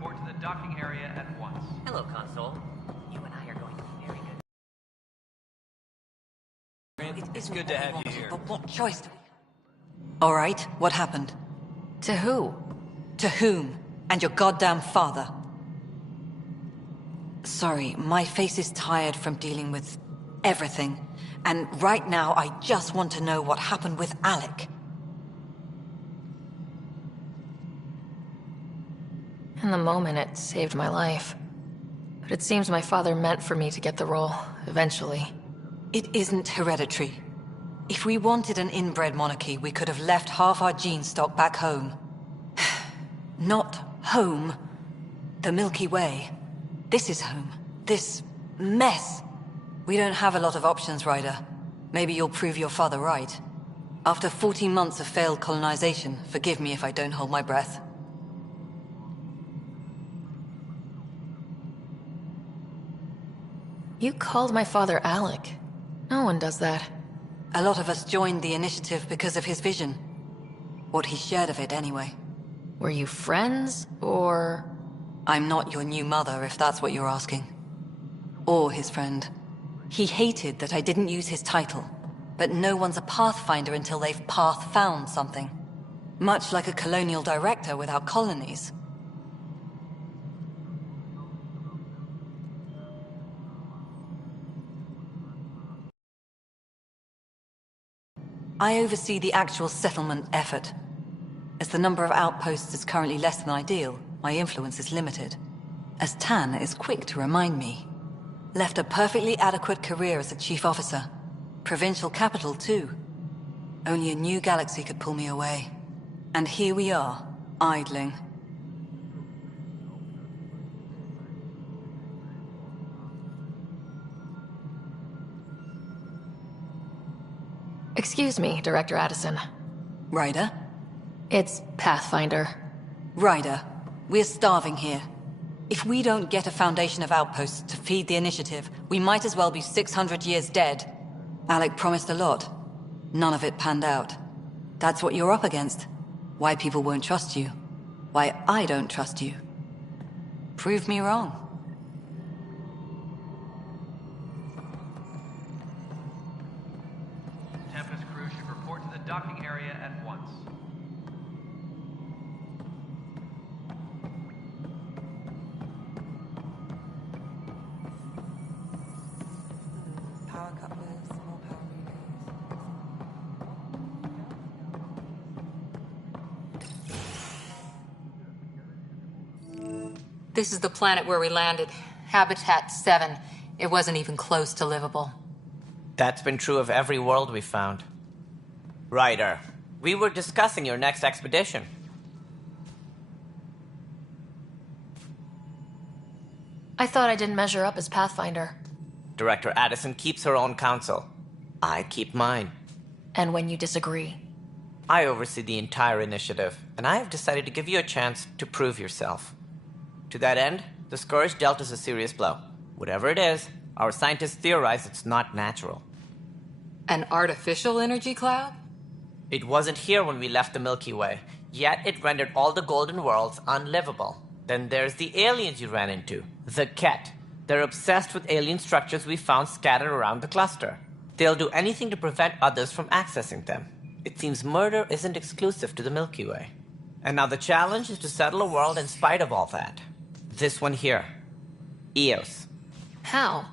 report to the docking area at once. Hello, Console. You and I are going to be very good. It's good to have you here. But what choice do we have? All right, what happened? To who? To whom? And your goddamn father. Sorry, my face is tired from dealing with everything. And right now, I just want to know what happened with Alec. In the moment, it saved my life. But it seems my father meant for me to get the role, eventually. It isn't hereditary. If we wanted an inbred monarchy, we could have left half our gene stock back home. Not home. The Milky Way. This is home. This mess. We don't have a lot of options, Ryder. Maybe you'll prove your father right. After 14 months of failed colonization, forgive me if I don't hold my breath. You called my father Alec. No one does that. A lot of us joined the initiative because of his vision. What he shared of it, anyway. Were you friends, or...? I'm not your new mother, if that's what you're asking. Or his friend. He hated that I didn't use his title. But no one's a pathfinder until they've path-found something. Much like a colonial director without colonies. I oversee the actual settlement effort. As the number of outposts is currently less than ideal, my influence is limited. As Tan is quick to remind me. Left a perfectly adequate career as a chief officer. Provincial capital, too. Only a new galaxy could pull me away. And here we are, idling. Excuse me, Director Addison. Ryder? It's Pathfinder. Ryder, we're starving here. If we don't get a foundation of outposts to feed the initiative, we might as well be 600 years dead. Alec promised a lot. None of it panned out. That's what you're up against. Why people won't trust you. Why I don't trust you. Prove me wrong. Tempest crew should report to the docking area at once. Power couplers, more power relays. This is the planet where we landed. Habitat 7. It wasn't even close to livable. That's been true of every world we've found. Ryder, we were discussing your next expedition. I thought I didn't measure up as Pathfinder. Director Addison keeps her own counsel. I keep mine. And when you disagree? I oversee the entire initiative, and I have decided to give you a chance to prove yourself. To that end, the Scourge dealt us a serious blow. Whatever it is, our scientists theorize it's not natural. An artificial energy cloud? It wasn't here when we left the Milky Way, yet it rendered all the golden worlds unlivable. Then there's the aliens you ran into, the Ket. They're obsessed with alien structures we found scattered around the cluster. They'll do anything to prevent others from accessing them. It seems murder isn't exclusive to the Milky Way. And now the challenge is to settle a world in spite of all that. This one here. Eos. How?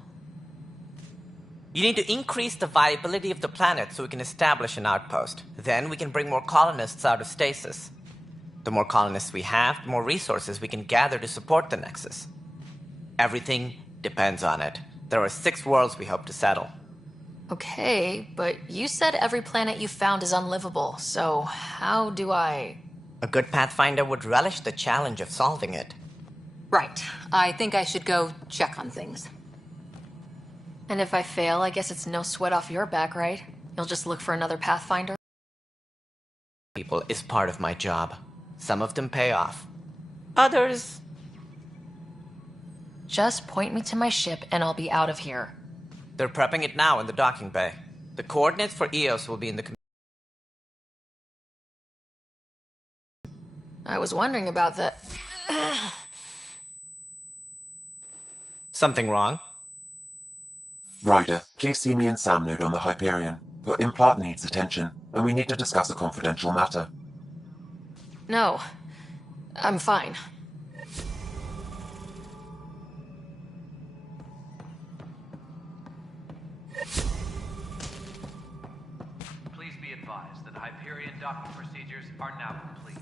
You need to increase the viability of the planet so we can establish an outpost. Then we can bring more colonists out of stasis. The more colonists we have, the more resources we can gather to support the Nexus. Everything depends on it. There are 6 worlds we hope to settle. Okay, but you said every planet you found is unlivable, so how do I... A good Pathfinder would relish the challenge of solving it. Right. I think I should go check on things. And if I fail, I guess it's no sweat off your back, right? You'll just look for another Pathfinder? People is part of my job. Some of them pay off. Others... Just point me to my ship and I'll be out of here. They're prepping it now in the docking bay. The coordinates for Eos will be in the... I was wondering about that. Something wrong? Ryder, please see me and Sam Node on the Hyperion. Your implant needs attention, and we need to discuss a confidential matter. No. I'm fine. Please be advised that Hyperion docking procedures are now complete.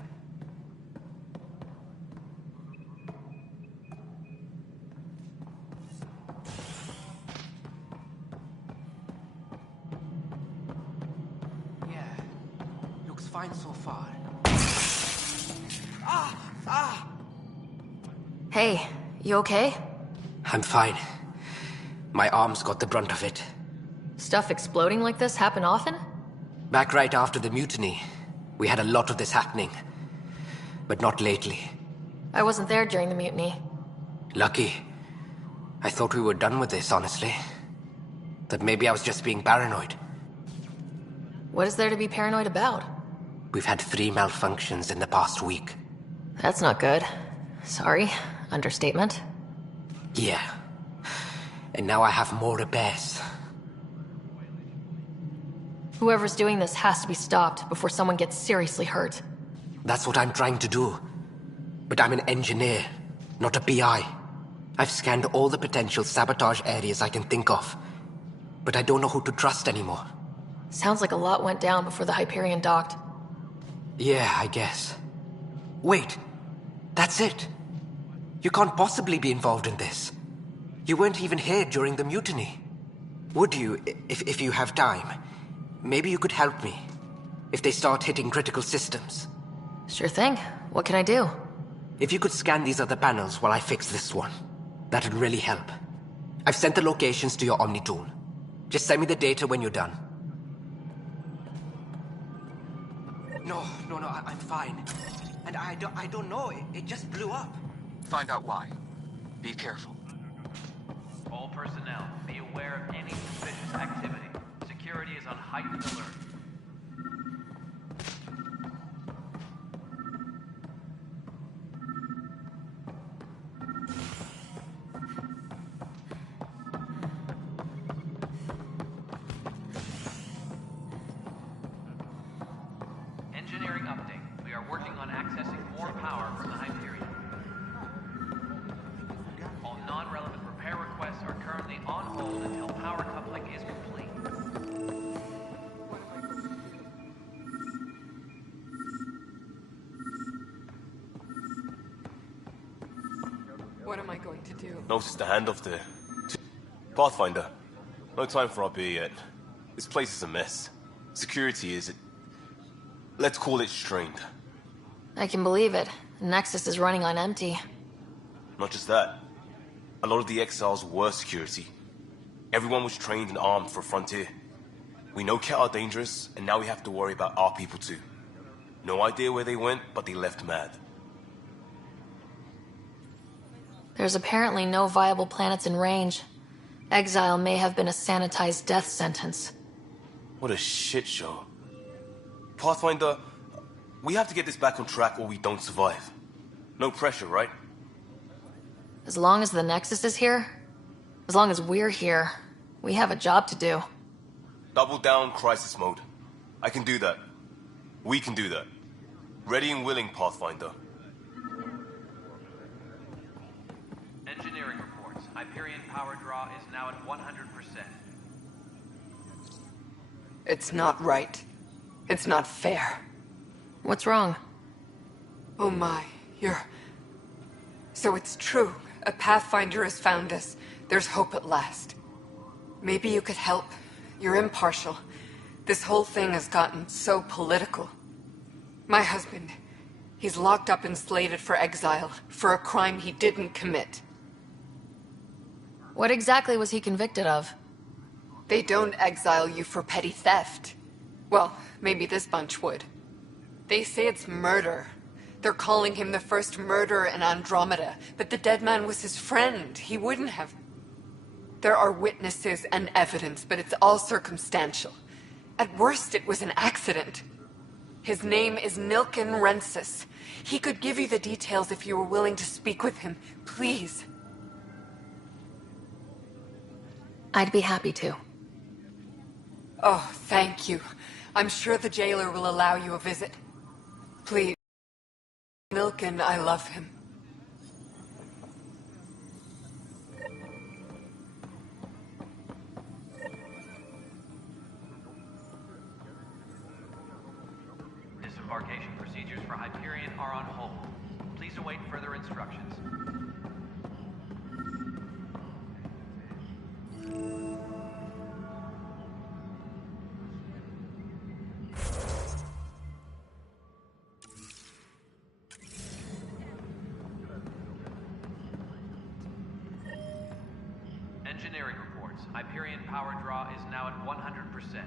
Yeah, looks fine so far. Hey, you okay? I'm fine. My arms got the brunt of it. Stuff exploding like this happen often? Back right after the mutiny, we had a lot of this happening. But not lately. I wasn't there during the mutiny. Lucky. I thought we were done with this, honestly. That maybe I was just being paranoid. What is there to be paranoid about? We've had 3 malfunctions in the past week. That's not good. Sorry. Understatement. Yeah. And now I have more repairs. Whoever's doing this has to be stopped before someone gets seriously hurt. That's what I'm trying to do. But I'm an engineer, not a PI. I've scanned all the potential sabotage areas I can think of. But I don't know who to trust anymore. Sounds like a lot went down before the Hyperion docked. Yeah, I guess. Wait. That's it. You can't possibly be involved in this. You weren't even here during the mutiny. Would you, if you have time? Maybe you could help me. If they start hitting critical systems. Sure thing. What can I do? If you could scan these other panels while I fix this one, that'd really help. I've sent the locations to your Omni tool. Just send me the data when you're done. No, I'm fine. And I don't know, it just blew up. Find out why. Be careful. All personnel, be aware of any suspicious activity. Security is on heightened alert. Engineering update. We are working on accessing more power from the Hyperion. All non-relevant repair requests are currently on hold until power coupling is complete. What am I going to do? Notice the handoff there. Pathfinder, no time for our beer yet. This place is a mess. Security is, let's call it strained. I can believe it. Nexus is running on empty. Not just that. A lot of the exiles were security. Everyone was trained and armed for Frontier. We know Ket are dangerous, and now we have to worry about our people too. No idea where they went, but they left mad. There's apparently no viable planets in range. Exile may have been a sanitized death sentence. What a shit show. Pathfinder, we have to get this back on track or we don't survive. No pressure, right? As long as the Nexus is here, as long as we're here, we have a job to do. Double down crisis mode. I can do that. We can do that. Ready and willing, Pathfinder. Engineering reports. Hyperion power draw is now at 100%. It's not right. It's not fair. What's wrong? Oh my, So it's true. A Pathfinder has found us. There's hope at last. Maybe you could help. You're impartial. This whole thing has gotten so political. My husband, he's locked up and slated for exile for a crime he didn't commit. What exactly was he convicted of? They don't exile you for petty theft. Well, maybe this bunch would. They say it's murder. They're calling him the first murderer in Andromeda, but the dead man was his friend. He wouldn't have... There are witnesses and evidence, but it's all circumstantial. At worst, it was an accident. His name is Nilken Rensis. He could give you the details if you were willing to speak with him. Please. I'd be happy to. Oh, thank you. I'm sure the jailer will allow you a visit. Please. Milken, I love him. Disembarkation procedures for Hyperion are on hold. Please await further instructions. Engineering reports. Hyperion power draw is now at 100%.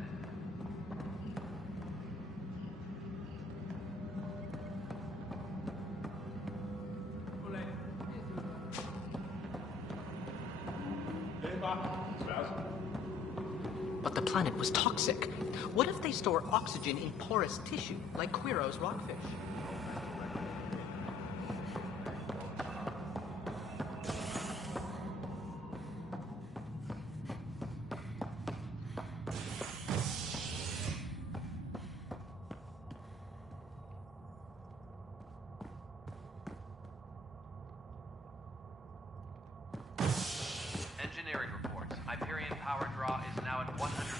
But the planet was toxic. What if they store oxygen in porous tissue, like Quiro's rockfish? Engineering reports. Hyperion power draw is now at 100%.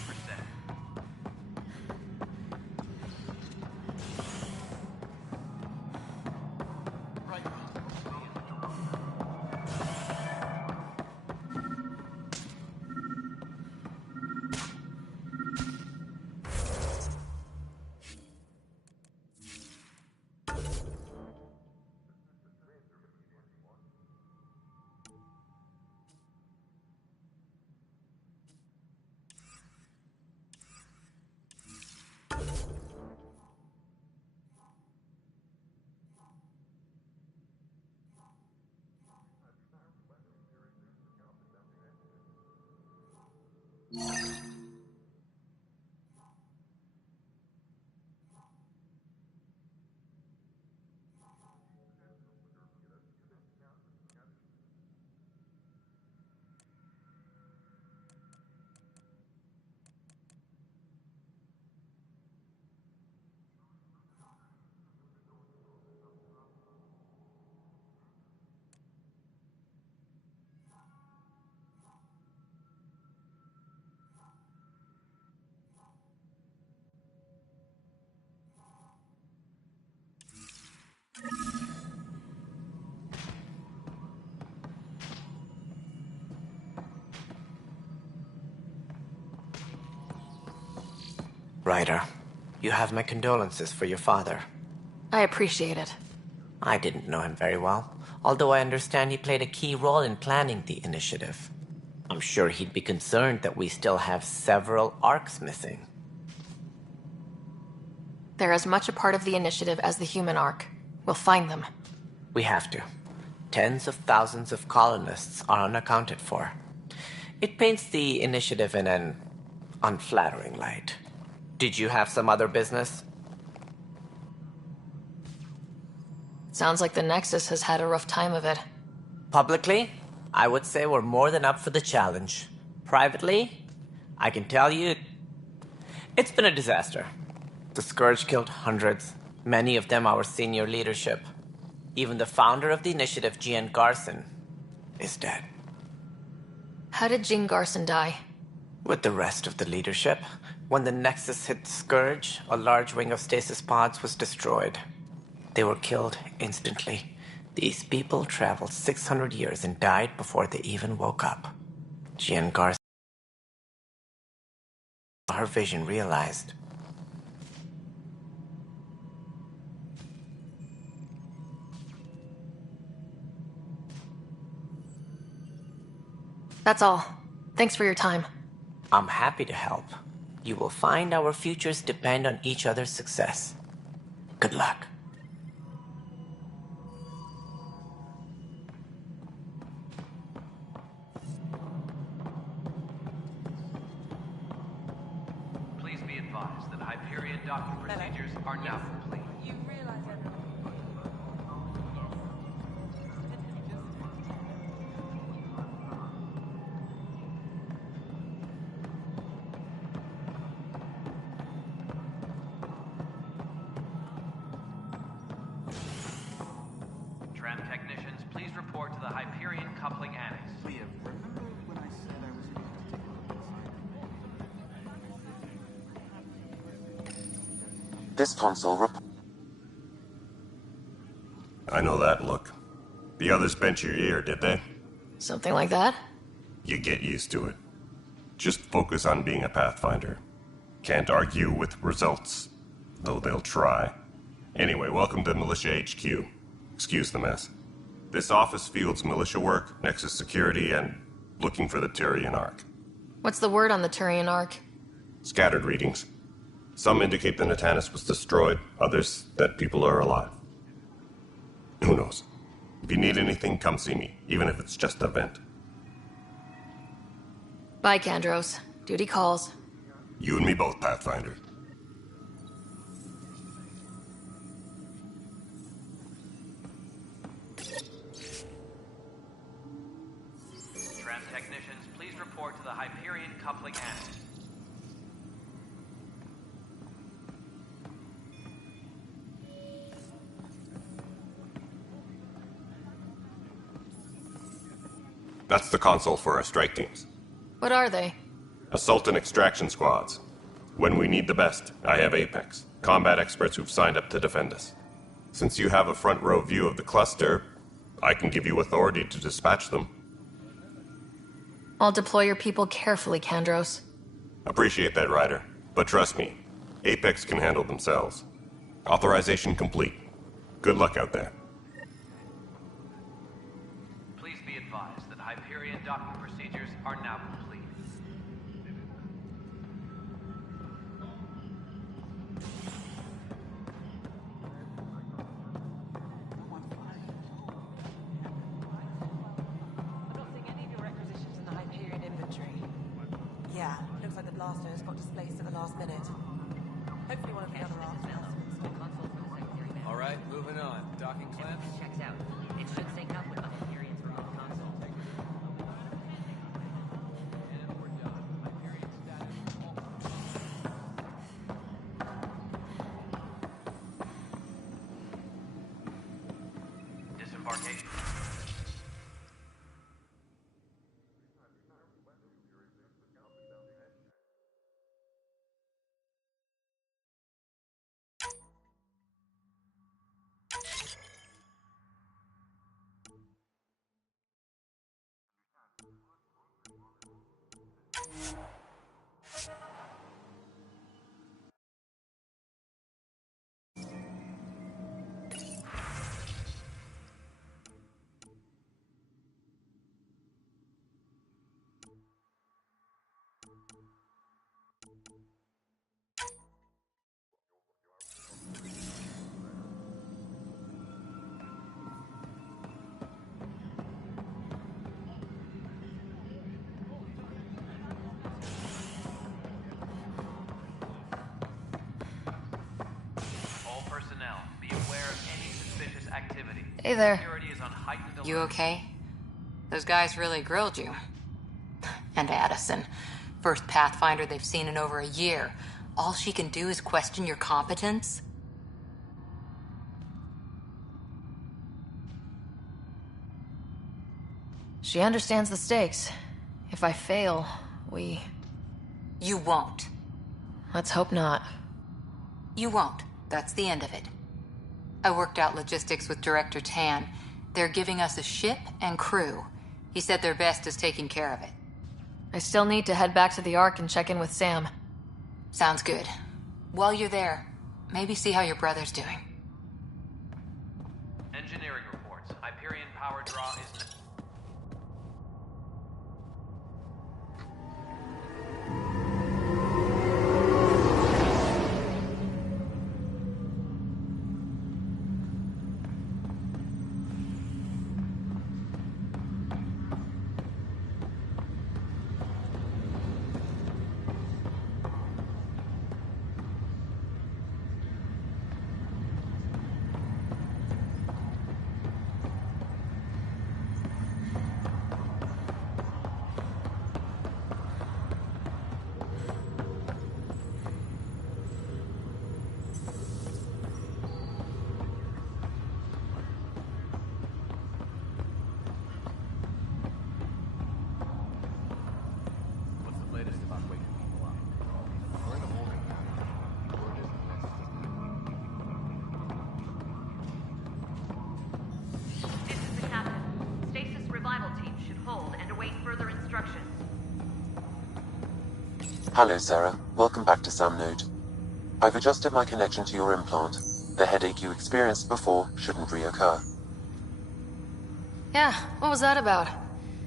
Ryder, you have my condolences for your father. I appreciate it. I didn't know him very well, although I understand he played a key role in planning the initiative. I'm sure he'd be concerned that we still have several arcs missing. They're as much a part of the initiative as the human arc. We'll find them. We have to. Tens of thousands of colonists are unaccounted for. It paints the initiative in an unflattering light. Did you have some other business? Sounds like the Nexus has had a rough time of it. Publicly, I would say we're more than up for the challenge. Privately, I can tell you, it's been a disaster. The Scourge killed hundreds, many of them our senior leadership. Even the founder of the initiative, Jean Garson, is dead. How did Jean Garson die? With the rest of the leadership, when the Nexus hit Scourge, a large wing of stasis pods was destroyed. They were killed instantly. These people traveled 600 years and died before they even woke up. Jean Garson, her vision realized. That's all. Thanks for your time. I'm happy to help. You will find our futures depend on each other's success. Good luck. Please be advised that Hyperion docking procedures are now complete. You realize everyone. report to the Hyperion Coupling Annex. Leah, remember when I said I was going to take a look inside? This console report. I know that look. The others bent your ear, did they? Something like that? You get used to it. Just focus on being a Pathfinder. Can't argue with results, though they'll try. Anyway, welcome to Militia HQ. Excuse the mess. This office fields militia work, Nexus security, and looking for the Tyrian Ark. What's the word on the Turian Ark? Scattered readings. Some indicate the Natanus was destroyed, others that people are alive. Who knows? If you need anything, come see me, even if it's just a vent. Bye, Kandros. Duty calls. You and me both, Pathfinder. Tram technicians, please report to the Hyperion Coupling Annex. That's the console for our strike teams. What are they? Assault and extraction squads. When we need the best, I have Apex, combat experts who've signed up to defend us. Since you have a front row view of the cluster, I can give you authority to dispatch them. I'll deploy your people carefully, Kandros. Appreciate that, Ryder. But trust me, Apex can handle themselves. Authorization complete. Good luck out there. Please be advised that Hyperion docking procedures are now complete. I'm not seeing any of your requisitions in the Hyperion inventory. Yeah, looks like the blaster has got displaced at the last minute. Hopefully one of the other arms. All right, moving on. Docking clamps? Checks out. It should sync up with the Hyperion's remote console. Disembarkation. All personnel, be aware of any suspicious activity. Hey there. Security is on heightened alert. You okay? Those guys really grilled you. And Addison. First Pathfinder they've seen in over a year. All she can do is question your competence? She understands the stakes. If I fail, we... You won't. Let's hope not. You won't. That's the end of it. I worked out logistics with Director Tan. They're giving us a ship and crew. He said their best is taking care of it. I still need to head back to the Ark and check in with Sam. Sounds good. While you're there, maybe see how your brother's doing. Engineering reports. Hyperion power draw is... Hello, Sarah. Welcome back to Samnode. I've adjusted my connection to your implant. The headache you experienced before shouldn't reoccur. Yeah, what was that about?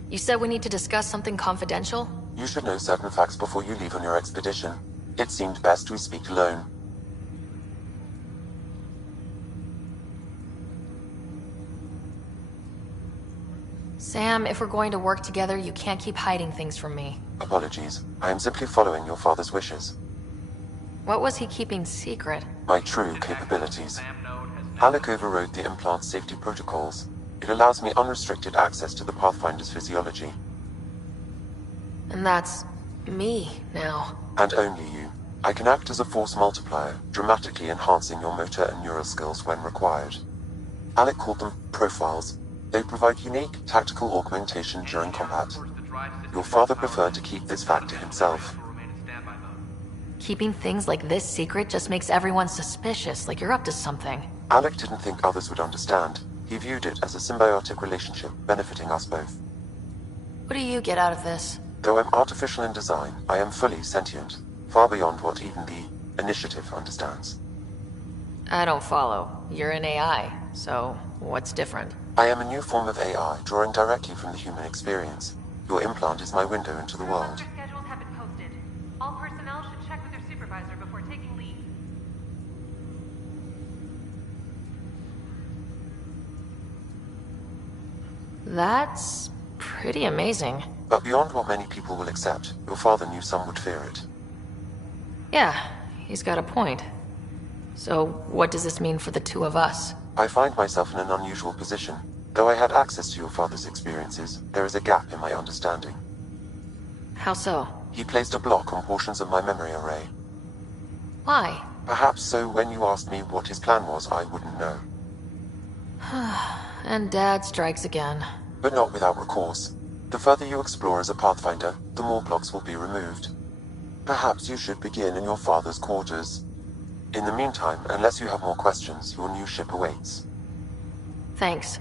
You said we need to discuss something confidential? You should know certain facts before you leave on your expedition. It seemed best we speak alone. Sam, if we're going to work together, you can't keep hiding things from me. Apologies. I am simply following your father's wishes. What was he keeping secret? My true capabilities. Alec overrode the implant's safety protocols. It allows me unrestricted access to the Pathfinder's physiology. And that's me now. And only you. I can act as a force multiplier, dramatically enhancing your motor and neural skills when required. Alec called them profiles. They provide unique tactical augmentation during combat. Your father preferred to keep this fact to himself. Keeping things like this secret just makes everyone suspicious, like you're up to something. Alec didn't think others would understand. He viewed it as a symbiotic relationship, benefiting us both. What do you get out of this? Though I'm artificial in design, I am fully sentient, far beyond what even the Initiative understands. I don't follow. You're an AI, so what's different? I am a new form of AI, drawing directly from the human experience. Your implant is my window into the world. Schedules have been posted. All personnel should check with their supervisor before taking leave. That's pretty amazing. But beyond what many people will accept, your father knew some would fear it. Yeah, he's got a point. So what does this mean for the two of us? I find myself in an unusual position. Though I had access to your father's experiences, there is a gap in my understanding. How so? He placed a block on portions of my memory array. Why? Perhaps so when you asked me what his plan was, I wouldn't know. And Dad strikes again. But not without recourse. The further you explore as a Pathfinder, the more blocks will be removed. Perhaps you should begin in your father's quarters. In the meantime, unless you have more questions, your new ship awaits. Thanks.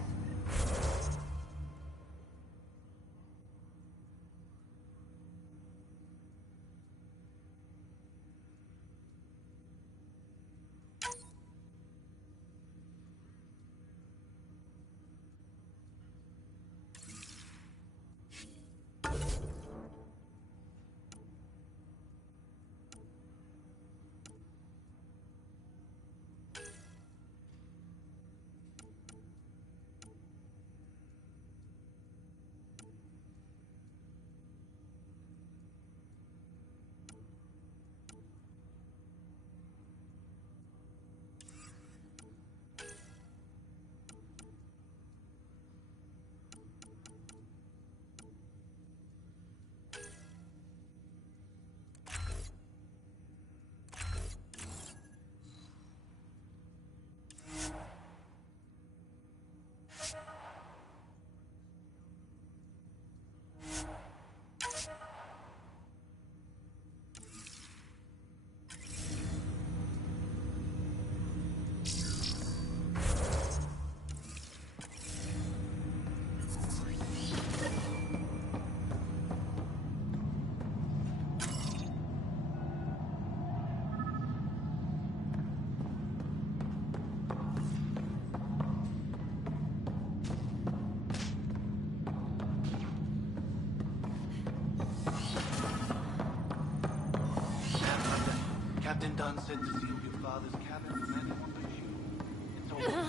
Captain Dunn said to seal your father's cabin from anyone but you. It's over.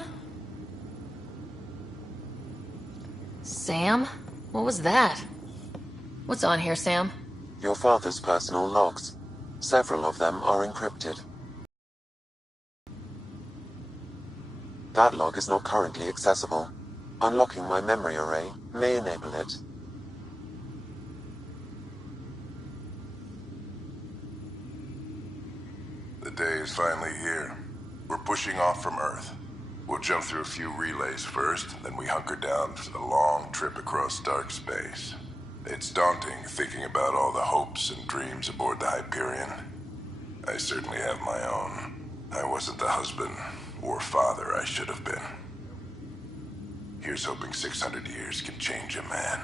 Sam? What was that? What's on here, Sam? Your father's personal logs. Several of them are encrypted. That log is not currently accessible. Unlocking my memory array may enable it. The day is finally here. We're pushing off from Earth. We'll jump through a few relays first, then we hunker down for the long trip across dark space. It's daunting thinking about all the hopes and dreams aboard the Hyperion. I certainly have my own. I wasn't the husband or father I should have been. Here's hoping 600 years can change a man.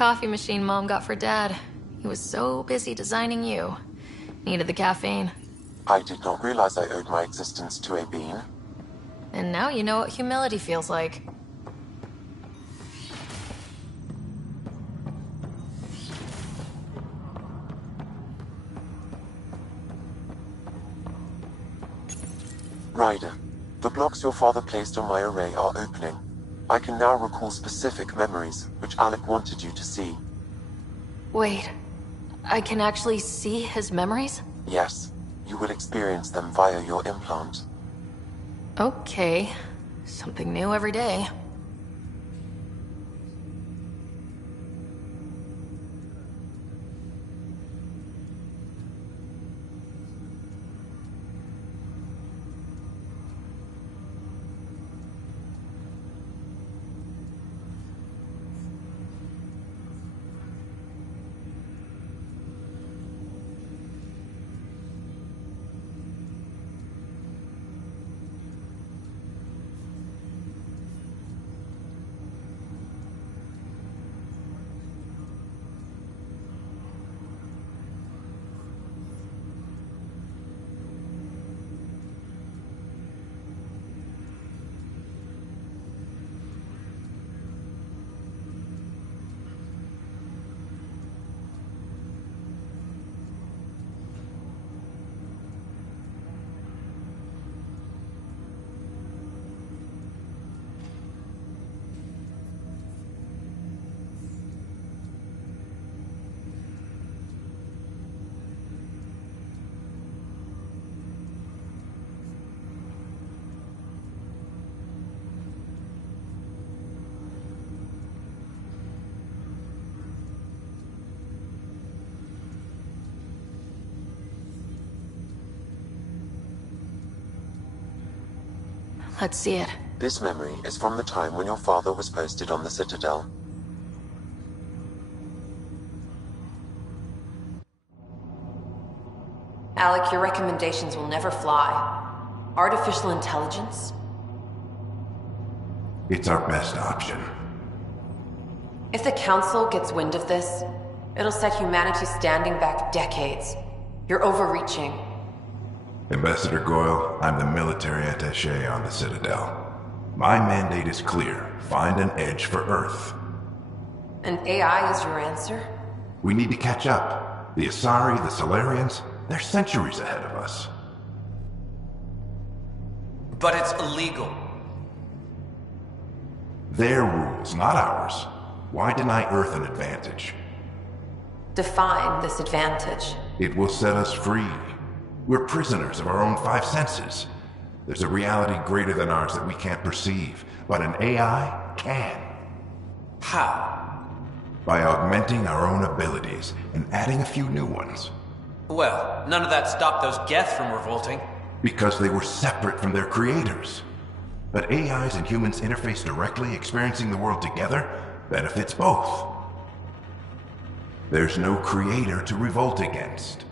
coffee machine Mom got for Dad. He was so busy designing you. Needed the caffeine. I did not realize I owed my existence to a bean. And now you know what humility feels like. Ryder, the blocks your father placed on my array are opening. I can now recall specific memories, which Alec wanted you to see. Wait, I can actually see his memories? Yes, you will experience them via your implant. Okay, something new every day. Let's see it. This memory is from the time when your father was posted on the Citadel. Alec, your recommendations will never fly. Artificial intelligence? It's our best option. If the Council gets wind of this, it'll set humanity standing back decades. You're overreaching. Ambassador Goyle, I'm the military attaché on the Citadel. My mandate is clear. Find an edge for Earth. And AI is your answer? We need to catch up. The Asari, the Solarians, they're centuries ahead of us. But it's illegal. Their rules, not ours. Why deny Earth an advantage? Define this advantage. It will set us free. We're prisoners of our own five senses. There's a reality greater than ours that we can't perceive, but an AI can. How? By augmenting our own abilities and adding a few new ones. Well, none of that stopped those Geth from revolting. Because they were separate from their creators. But AIs and humans interface directly, experiencing the world together, benefits both. There's no creator to revolt against.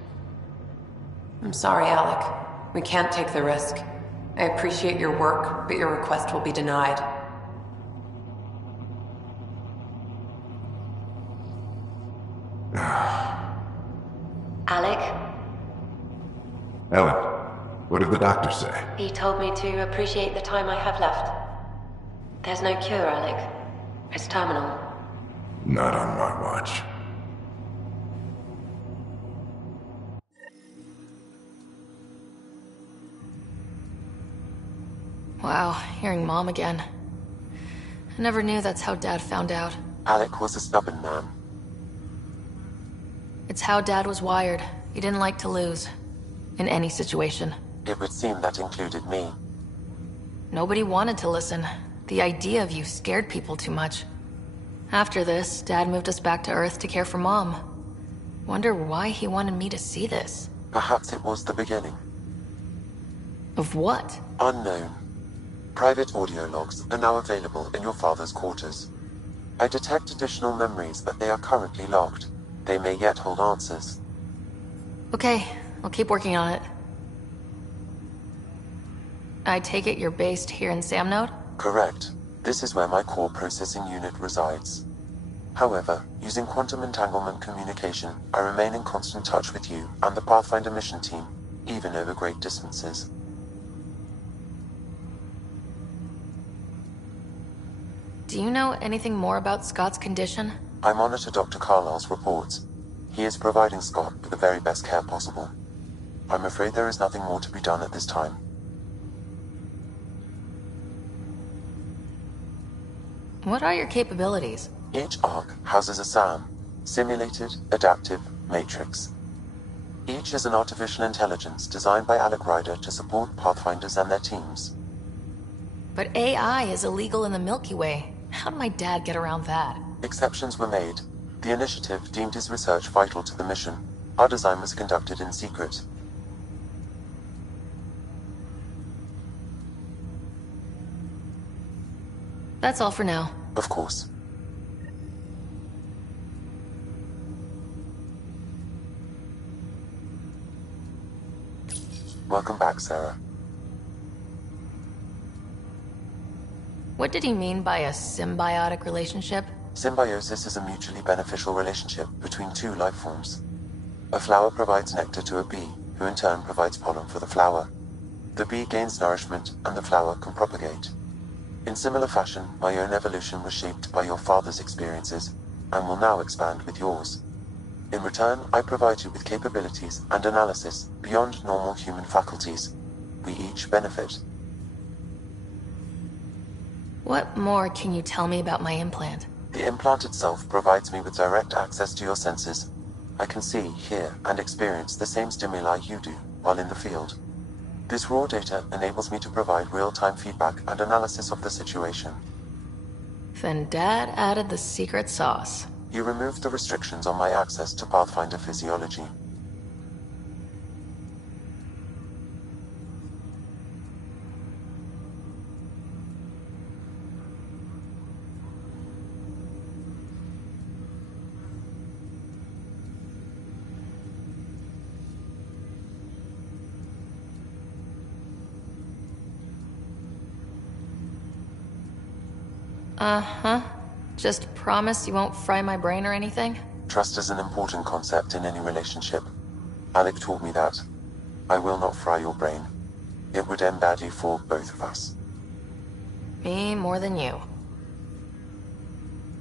I'm sorry, Alec. We can't take the risk. I appreciate your work, but your request will be denied. Alec? Ellen, what did the doctor say? He told me to appreciate the time I have left. There's no cure, Alec. It's terminal. Not on my watch. Wow, hearing Mom again. I never knew that's how Dad found out. Alec was a stubborn man. It's how Dad was wired. He didn't like to lose. In any situation. It would seem that included me. Nobody wanted to listen. The idea of you scared people too much. After this, Dad moved us back to Earth to care for Mom. Wonder why he wanted me to see this. Perhaps it was the beginning. Of what? Unknown. Private audio logs are now available in your father's quarters. I detect additional memories, but they are currently logged. They may yet hold answers. Okay, I'll keep working on it. I take it you're based here in Samnode? Correct. This is where my core processing unit resides. However, using quantum entanglement communication, I remain in constant touch with you and the Pathfinder mission team, even over great distances. Do you know anything more about Scott's condition? I monitor Dr. Carlyle's reports. He is providing Scott with the very best care possible. I'm afraid there is nothing more to be done at this time. What are your capabilities? Each arc houses a SAM, Simulated Adaptive Matrix. Each is an artificial intelligence designed by Alec Ryder to support Pathfinders and their teams. But AI is illegal in the Milky Way. How did my dad get around that? Exceptions were made. The initiative deemed his research vital to the mission. Our design was conducted in secret. That's all for now. Of course. Welcome back, Sarah. What did he mean by a symbiotic relationship? Symbiosis is a mutually beneficial relationship between two life forms. A flower provides nectar to a bee, who in turn provides pollen for the flower. The bee gains nourishment, and the flower can propagate. In similar fashion, my own evolution was shaped by your father's experiences, and will now expand with yours. In return, I provide you with capabilities and analysis beyond normal human faculties. We each benefit. What more can you tell me about my implant? The implant itself provides me with direct access to your senses. I can see, hear, and experience the same stimuli you do while in the field. This raw data enables me to provide real-time feedback and analysis of the situation. Then Dad added the secret sauce. You removed the restrictions on my access to Pathfinder physiology. Uh-huh. Just promise you won't fry my brain or anything? Trust is an important concept in any relationship. Alec taught me that. I will not fry your brain. It would end badly for both of us. Me more than you.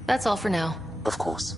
That's all for now. Of course.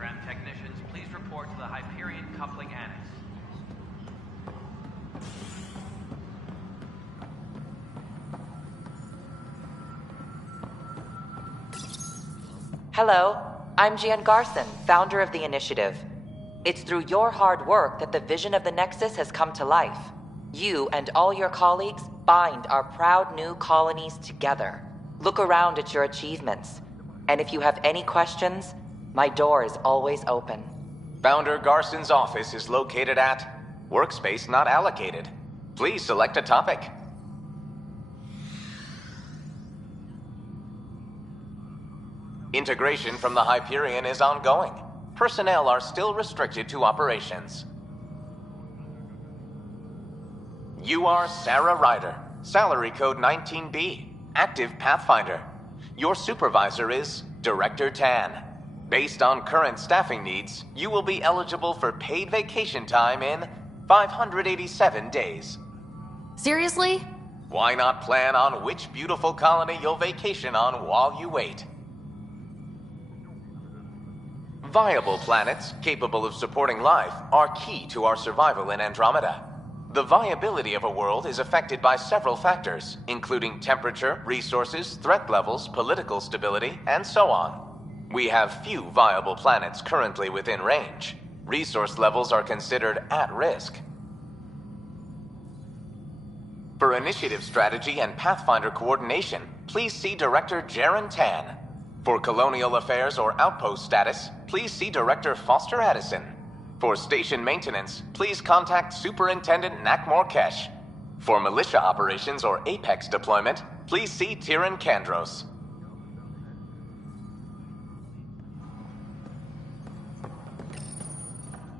Tram technicians, please report to the Hyperion Coupling Annex. Hello, I'm Gian Garson, founder of the Initiative. It's through your hard work that the vision of the Nexus has come to life. You and all your colleagues bind our proud new colonies together. Look around at your achievements. And if you have any questions, my door is always open. Founder Garson's office is located at Workspace Not Allocated. Please select a topic. Integration from the Hyperion is ongoing. Personnel are still restricted to operations. You are Sarah Ryder, salary code 19B, active Pathfinder. Your supervisor is Director Tan. Based on current staffing needs, you will be eligible for paid vacation time in 587 days. Seriously? Why not plan on which beautiful colony you'll vacation on while you wait? Viable planets capable of supporting life are key to our survival in Andromeda. The viability of a world is affected by several factors, including temperature, resources, threat levels, political stability, and so on. We have few viable planets currently within range. Resource levels are considered at risk. For initiative strategy and Pathfinder coordination, please see Director Jaren Tan. For colonial affairs or outpost status, please see Director Foster Addison. For station maintenance, please contact Superintendent Nakmor Kesh. For militia operations or Apex deployment, please see Tyran Kandros.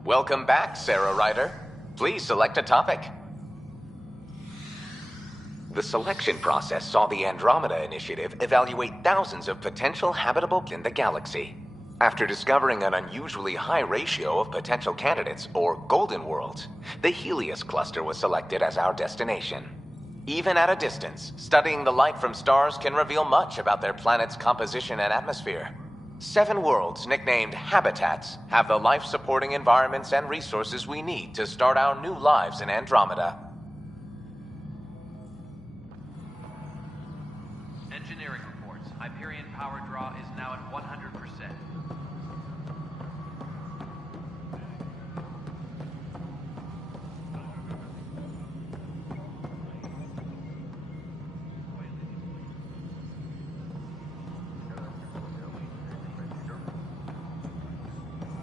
Welcome back, Sarah Ryder. Please select a topic. The selection process saw the Andromeda Initiative evaluate thousands of potential habitable in the galaxy. After discovering an unusually high ratio of potential candidates, or golden worlds, the Helios cluster was selected as our destination. Even at a distance, studying the light from stars can reveal much about their planet's composition and atmosphere. 7 worlds, nicknamed habitats, have the life-supporting environments and resources we need to start our new lives in Andromeda. Engineering reports. Hyperion power draw is now at 100%.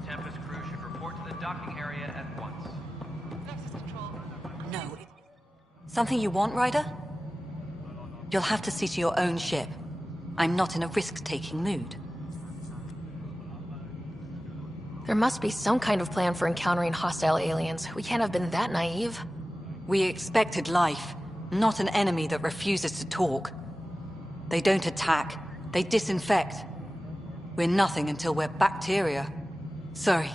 Tempest crew should report to the docking area at once. No. Something you want, Ryder? You'll have to see to your own ship. I'm not in a risk-taking mood. There must be some kind of plan for encountering hostile aliens. We can't have been that naive. We expected life, not an enemy that refuses to talk. They don't attack, they disinfect. We're nothing until we're bacteria. Sorry,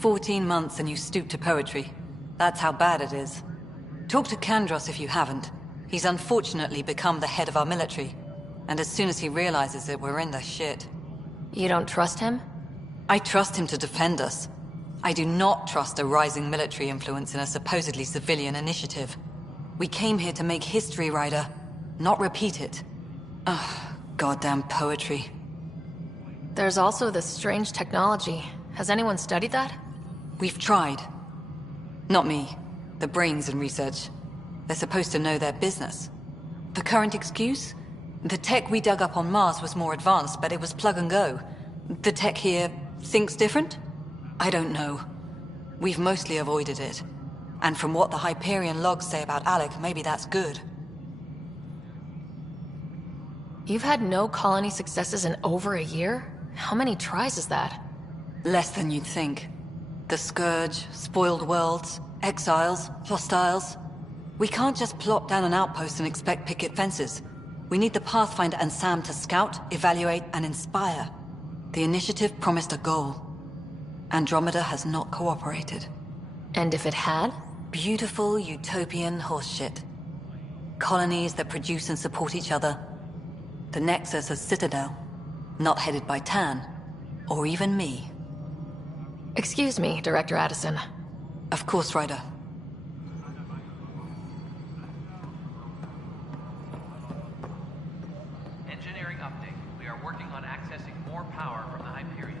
14 months and you stoop to poetry. That's how bad it is. Talk to Kandros if you haven't. He's unfortunately become the head of our military. And as soon as he realizes it, we're in the shit. You don't trust him? I trust him to defend us. I do not trust a rising military influence in a supposedly civilian initiative. We came here to make history, Ryder, not repeat it. Ugh, goddamn poetry. There's also this strange technology. Has anyone studied that? We've tried. Not me. The brains in research. They're supposed to know their business. The current excuse? The tech we dug up on Mars was more advanced, but it was plug and go. The tech here thinks different? I don't know. We've mostly avoided it. And from what the Hyperion logs say about Alec, maybe that's good. You've had no colony successes in over a year? How many tries is that? Less than you'd think. The Scourge, spoiled worlds, exiles, hostiles. We can't just plop down an outpost and expect picket fences. We need the Pathfinder and Sam to scout, evaluate, and inspire. The initiative promised a goal. Andromeda has not cooperated. And if it had? Beautiful utopian horseshit. Colonies that produce and support each other. The Nexus as Citadel. Not headed by Tan. Or even me. Excuse me, Director Addison. Of course, Ryder. Engineering update. We are working on accessing more power from the Hyperion.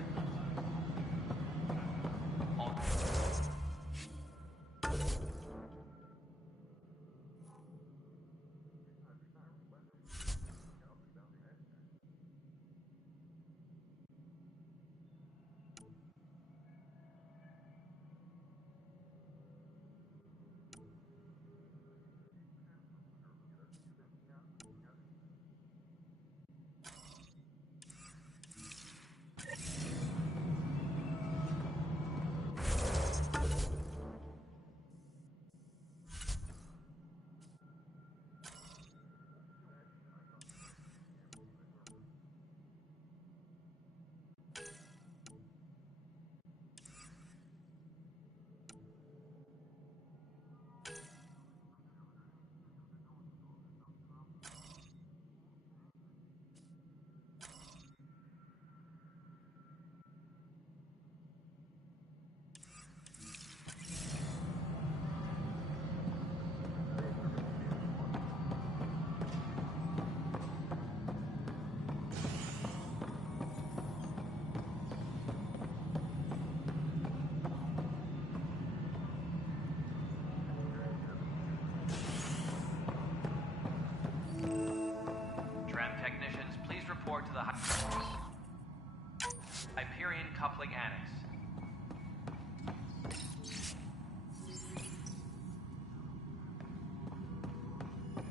Hyperion Coupling Annex.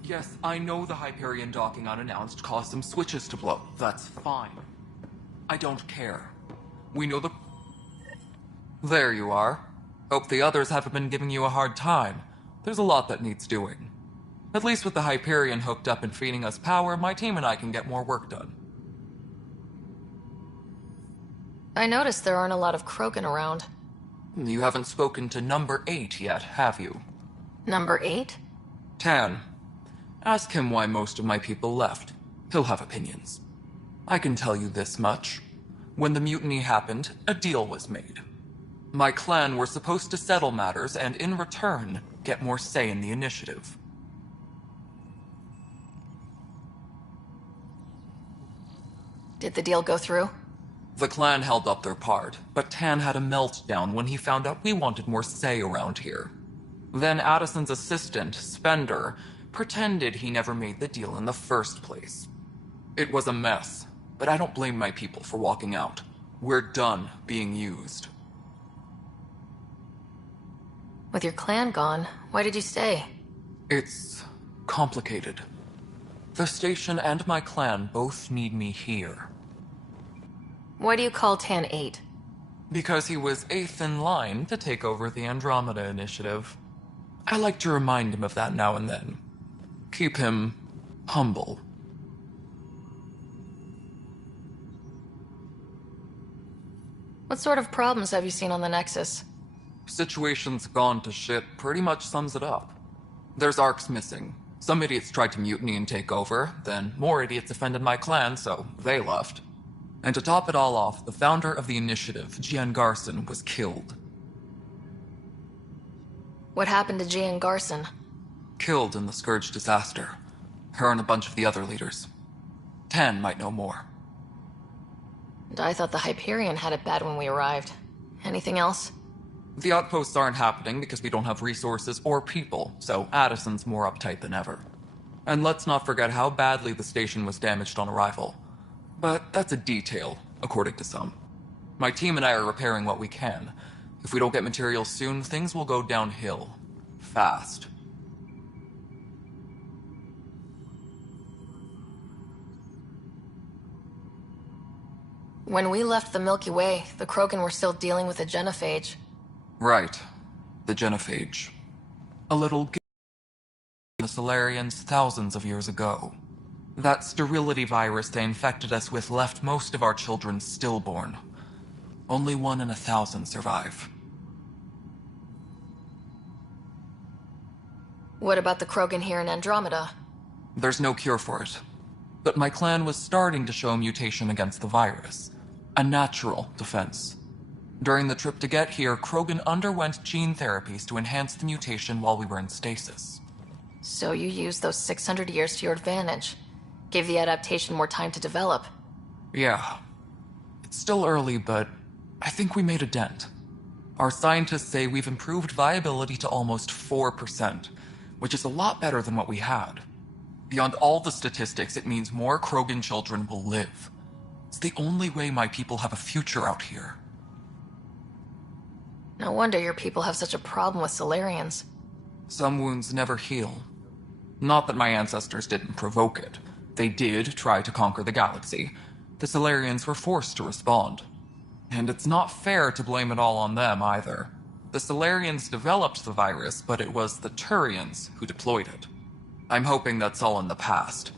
Yes, I know the Hyperion docking unannounced caused some switches to blow. That's fine. I don't care. We know the... There you are. Hope the others haven't been giving you a hard time. There's a lot that needs doing. At least with the Hyperion hooked up and feeding us power, my team and I can get more work done. I noticed there aren't a lot of Krogan around. You haven't spoken to number 8 yet, have you? Number 8? Tan. Ask him why most of my people left. He'll have opinions. I can tell you this much. When the mutiny happened, a deal was made. My clan were supposed to settle matters and, in return, get more say in the initiative. Did the deal go through? The clan held up their part, but Tan had a meltdown when he found out we wanted more say around here. Then Addison's assistant, Spender, pretended he never made the deal in the first place. It was a mess, but I don't blame my people for walking out. We're done being used. With your clan gone, why did you stay? It's complicated. The station and my clan both need me here. Why do you call Tan 8? Because he was 8th in line to take over the Andromeda initiative. I like to remind him of that now and then. Keep him humble. What sort of problems have you seen on the Nexus? Situation's gone to shit pretty much sums it up. There's arcs missing. Some idiots tried to mutiny and take over, then more idiots offended my clan, so they left. And to top it all off, the founder of the initiative, Gian Garson, was killed. What happened to Gian Garson? Killed in the Scourge disaster. Her and a bunch of the other leaders. Tan might know more. And I thought the Hyperion had it bad when we arrived. Anything else? The outposts aren't happening because we don't have resources or people, so Addison's more uptight than ever. And let's not forget how badly the station was damaged on arrival. But that's a detail, according to some. My team and I are repairing what we can. If we don't get materials soon, things will go downhill. Fast. When we left the Milky Way, the Krogan were still dealing with the genophage. Right. The genophage. A little the Solarians thousands of years ago. That sterility virus they infected us with left most of our children stillborn. Only 1 in 1,000 survive. What about the Krogan here in Andromeda? There's no cure for it. But my clan was starting to show a mutation against the virus. A natural defense. During the trip to get here, Krogan underwent gene therapies to enhance the mutation while we were in stasis. So you used those 600 years to your advantage. Gave the adaptation more time to develop. Yeah. It's still early, but I think we made a dent. Our scientists say we've improved viability to almost 4%, which is a lot better than what we had. Beyond all the statistics, it means more Krogan children will live. It's the only way my people have a future out here. No wonder your people have such a problem with Solarians. Some wounds never heal. Not that my ancestors didn't provoke it. They did try to conquer the galaxy. The Solarians were forced to respond. And it's not fair to blame it all on them either. The Solarians developed the virus, but it was the Turians who deployed it. I'm hoping that's all in the past.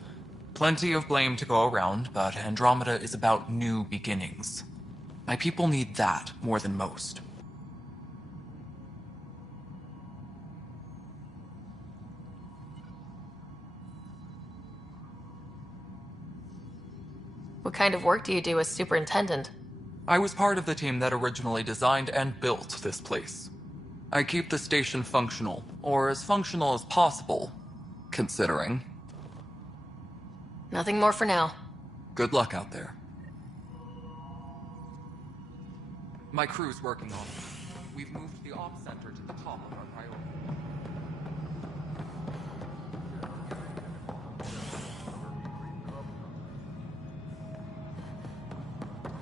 Plenty of blame to go around, but Andromeda is about new beginnings. My people need that more than most. What kind of work do you do as superintendent? I was part of the team that originally designed and built this place. I keep the station functional, or as functional as possible, considering. Nothing more for now. Good luck out there. My crew's working on it. We've moved the op center to the top of our priority.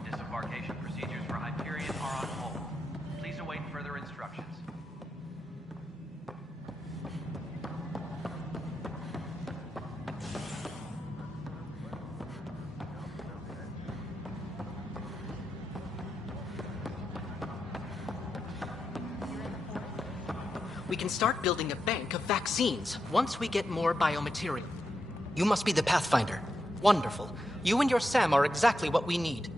Disembarkation procedures for Hyperion are on hold. Please await further instructions. We can start building a bank of vaccines once we get more biomaterial. You must be the Pathfinder. Wonderful. You and your Sam are exactly what we need.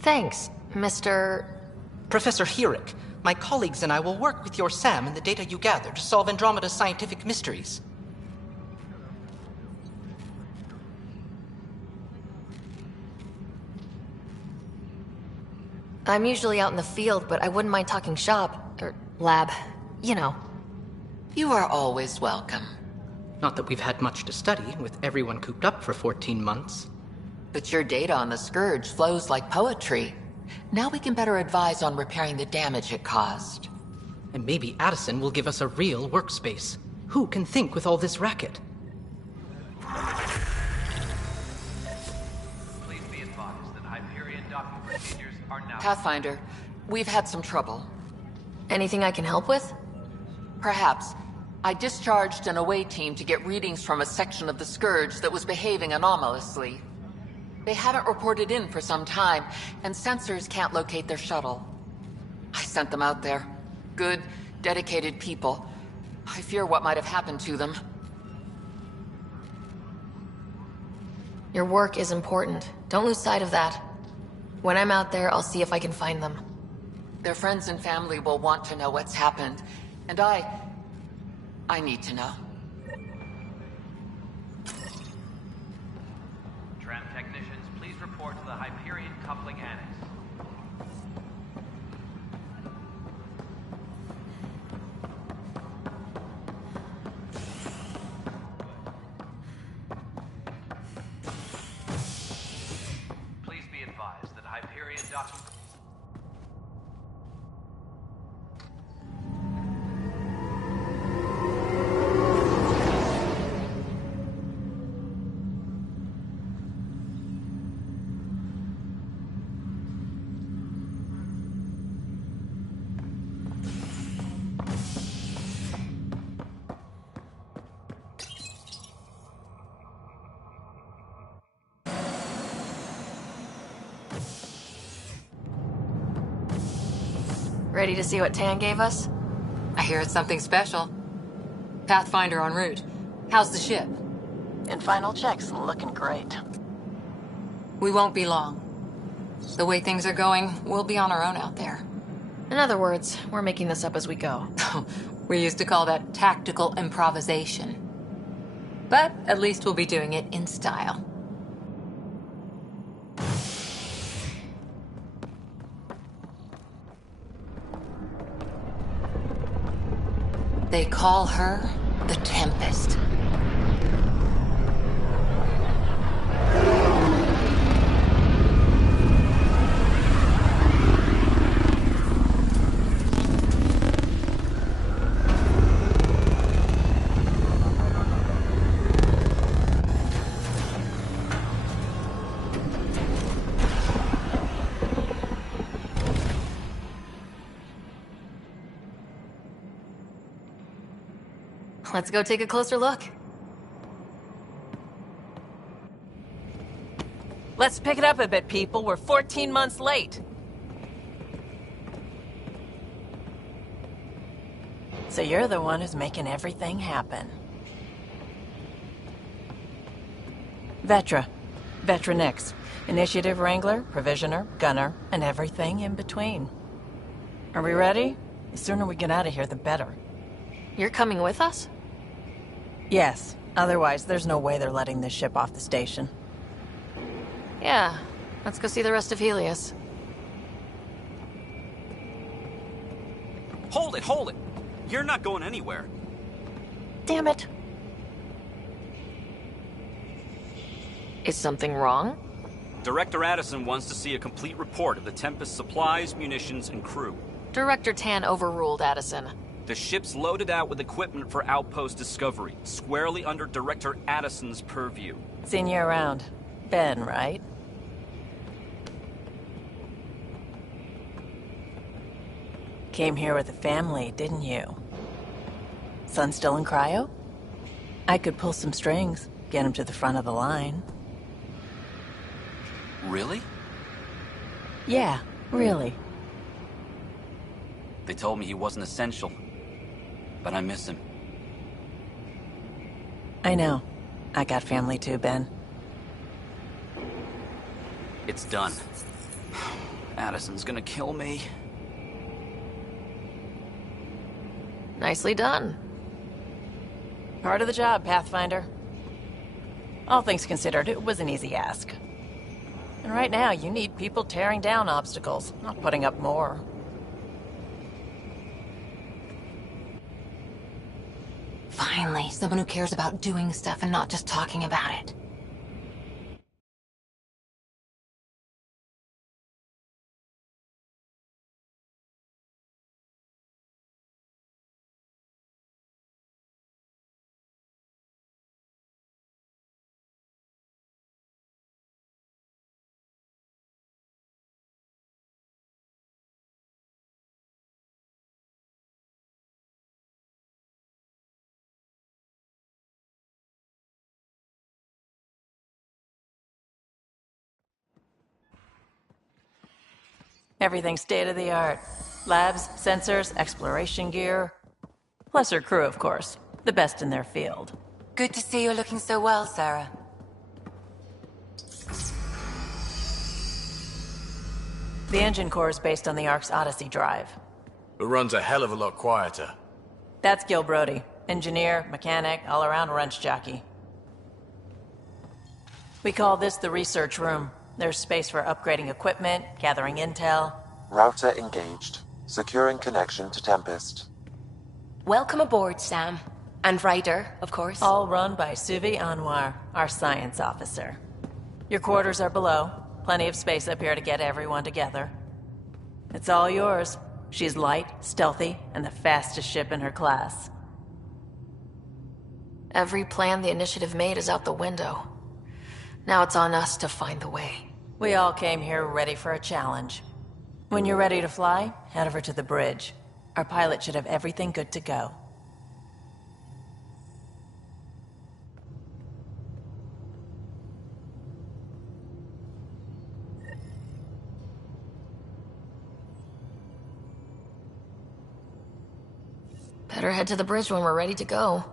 Thanks, Mr. Professor Herrick. My colleagues and I will work with your Sam and the data you gather to solve Andromeda's scientific mysteries. I'm usually out in the field, but I wouldn't mind talking shop, or lab, you know. You are always welcome. Not that we've had much to study, with everyone cooped up for 14 months. But your data on the Scourge flows like poetry. Now we can better advise on repairing the damage it caused. And maybe Addison will give us a real workspace. Who can think with all this racket? Please be advised that Hyperion docking procedures are now... Pathfinder, we've had some trouble. Anything I can help with? Perhaps. I discharged an away team to get readings from a section of the Scourge that was behaving anomalously. They haven't reported in for some time, and sensors can't locate their shuttle. I sent them out there. Good, dedicated people. I fear what might have happened to them. Your work is important. Don't lose sight of that. When I'm out there, I'll see if I can find them. Their friends and family will want to know what's happened, and I need to know. Tram technicians, please report to the Hyperion coupling annex. Please be advised that Hyperion docking... Ready to see what Tan gave us? I hear it's something special. Pathfinder en route. How's the ship? In final checks, looking great. We won't be long. The way things are going, we'll be on our own out there. In other words, we're making this up as we go. We used to call that tactical improvisation. But at least we'll be doing it in style. They call her the Tempest. Let's go take a closer look. Let's pick it up a bit, people. We're 14 months late. So you're the one who's making everything happen. Vetra. Vetra Nix. Initiative Wrangler, Provisioner, Gunner, and everything in between. Are we ready? The sooner we get out of here, the better. You're coming with us? Yes. Otherwise, there's no way they're letting this ship off the station. Yeah. Let's go see the rest of Helios. Hold it, hold it! You're not going anywhere. Damn it. Is something wrong? Director Addison wants to see a complete report of the Tempest's supplies, munitions, and crew. Director Tan overruled Addison. The ship's loaded out with equipment for outpost discovery, squarely under Director Addison's purview. Seen you around. Ben, right? came here with a family, didn't you? Son still in cryo? I could pull some strings, get him to the front of the line. Really? Yeah, really. They told me he wasn't essential, but I miss him. I know. I got family too, Ben. It's done. Addison's gonna kill me. Nicely done. Part of the job, Pathfinder. All things considered, it was an easy ask. And right now, you need people tearing down obstacles, not putting up more. Finally, someone who cares about doing stuff and not just talking about it. Everything's state-of-the-art. Labs, sensors, exploration gear. Plus her crew, of course. The best in their field. Good to see you're looking so well, Sarah. The engine core is based on the Ark's Odyssey drive. It runs a hell of a lot quieter. That's Gil Brody. Engineer, mechanic, all-around wrench jockey. We call this the research room. There's space for upgrading equipment, gathering intel. Router engaged. Securing connection to Tempest. Welcome aboard, Sam. And Ryder, of course. All run by Suvi Anwar, our science officer. Your quarters are below. Plenty of space up here to get everyone together. It's all yours. She's light, stealthy, and the fastest ship in her class. Every plan the Initiative made is out the window. Now it's on us to find the way. We all came here ready for a challenge. When you're ready to fly, head over to the bridge. Our pilot should have everything good to go. Better head to the bridge when we're ready to go.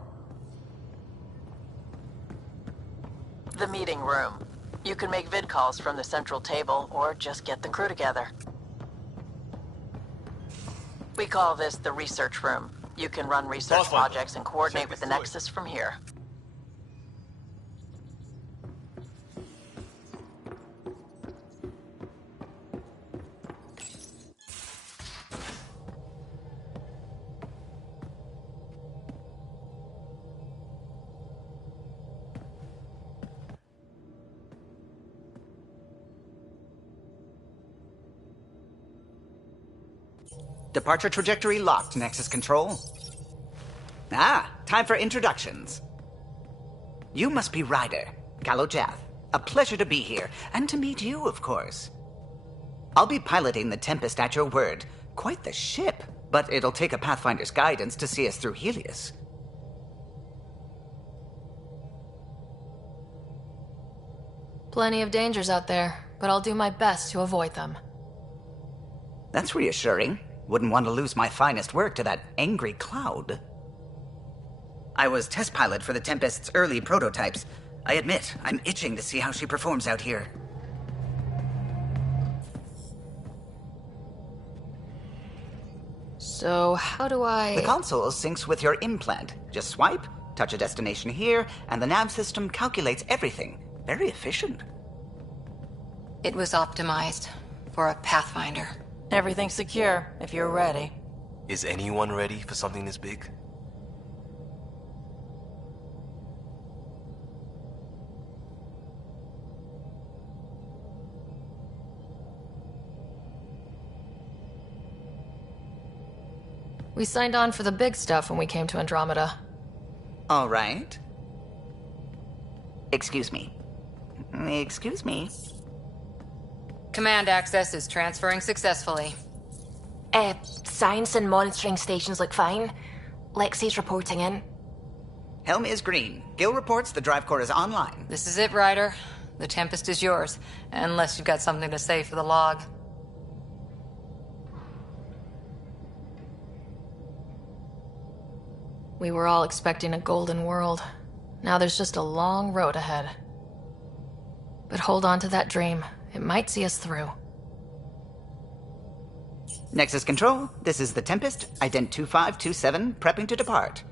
The meeting room. You can make vid calls from the central table, or just get the crew together. We call this the research room. You can run research projects and coordinate with the Nexus from here. Departure trajectory locked, Nexus Control. Ah, time for introductions. You must be Ryder, Kalojath. A pleasure to be here, and to meet you, of course. I'll be piloting the Tempest at your word. Quite the ship, but it'll take a Pathfinder's guidance to see us through Helios. Plenty of dangers out there, but I'll do my best to avoid them. That's reassuring. Wouldn't want to lose my finest work to that angry cloud. I was test pilot for the Tempest's early prototypes. I admit, I'm itching to see how she performs out here. So, how do I... The console syncs with your implant. Just swipe, touch a destination here, and the nav system calculates everything. Very efficient. It was optimized for a Pathfinder. Everything's secure, if you're ready. Is anyone ready for something this big? We signed on for the big stuff when we came to Andromeda. All right. Excuse me. Excuse me. Command access is transferring successfully. Science and monitoring stations look fine. Lexi's reporting in. Helm is green. Gil reports the drive core is online. This is it, Ryder. The Tempest is yours, unless you've got something to say for the log. We were all expecting a golden world. Now there's just a long road ahead. But hold on to that dream. It might see us through. Nexus Control, this is the Tempest, Ident 2527, prepping to depart.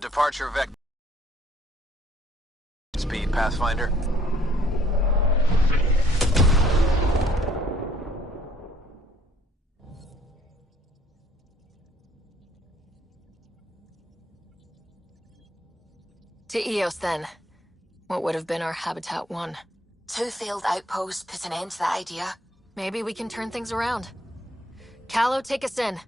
Departure vector. Speed, Pathfinder. To Eos, then. What would have been our Habitat 1. 2 failed outposts put an end to that idea. Maybe we can turn things around. Callow, take us in.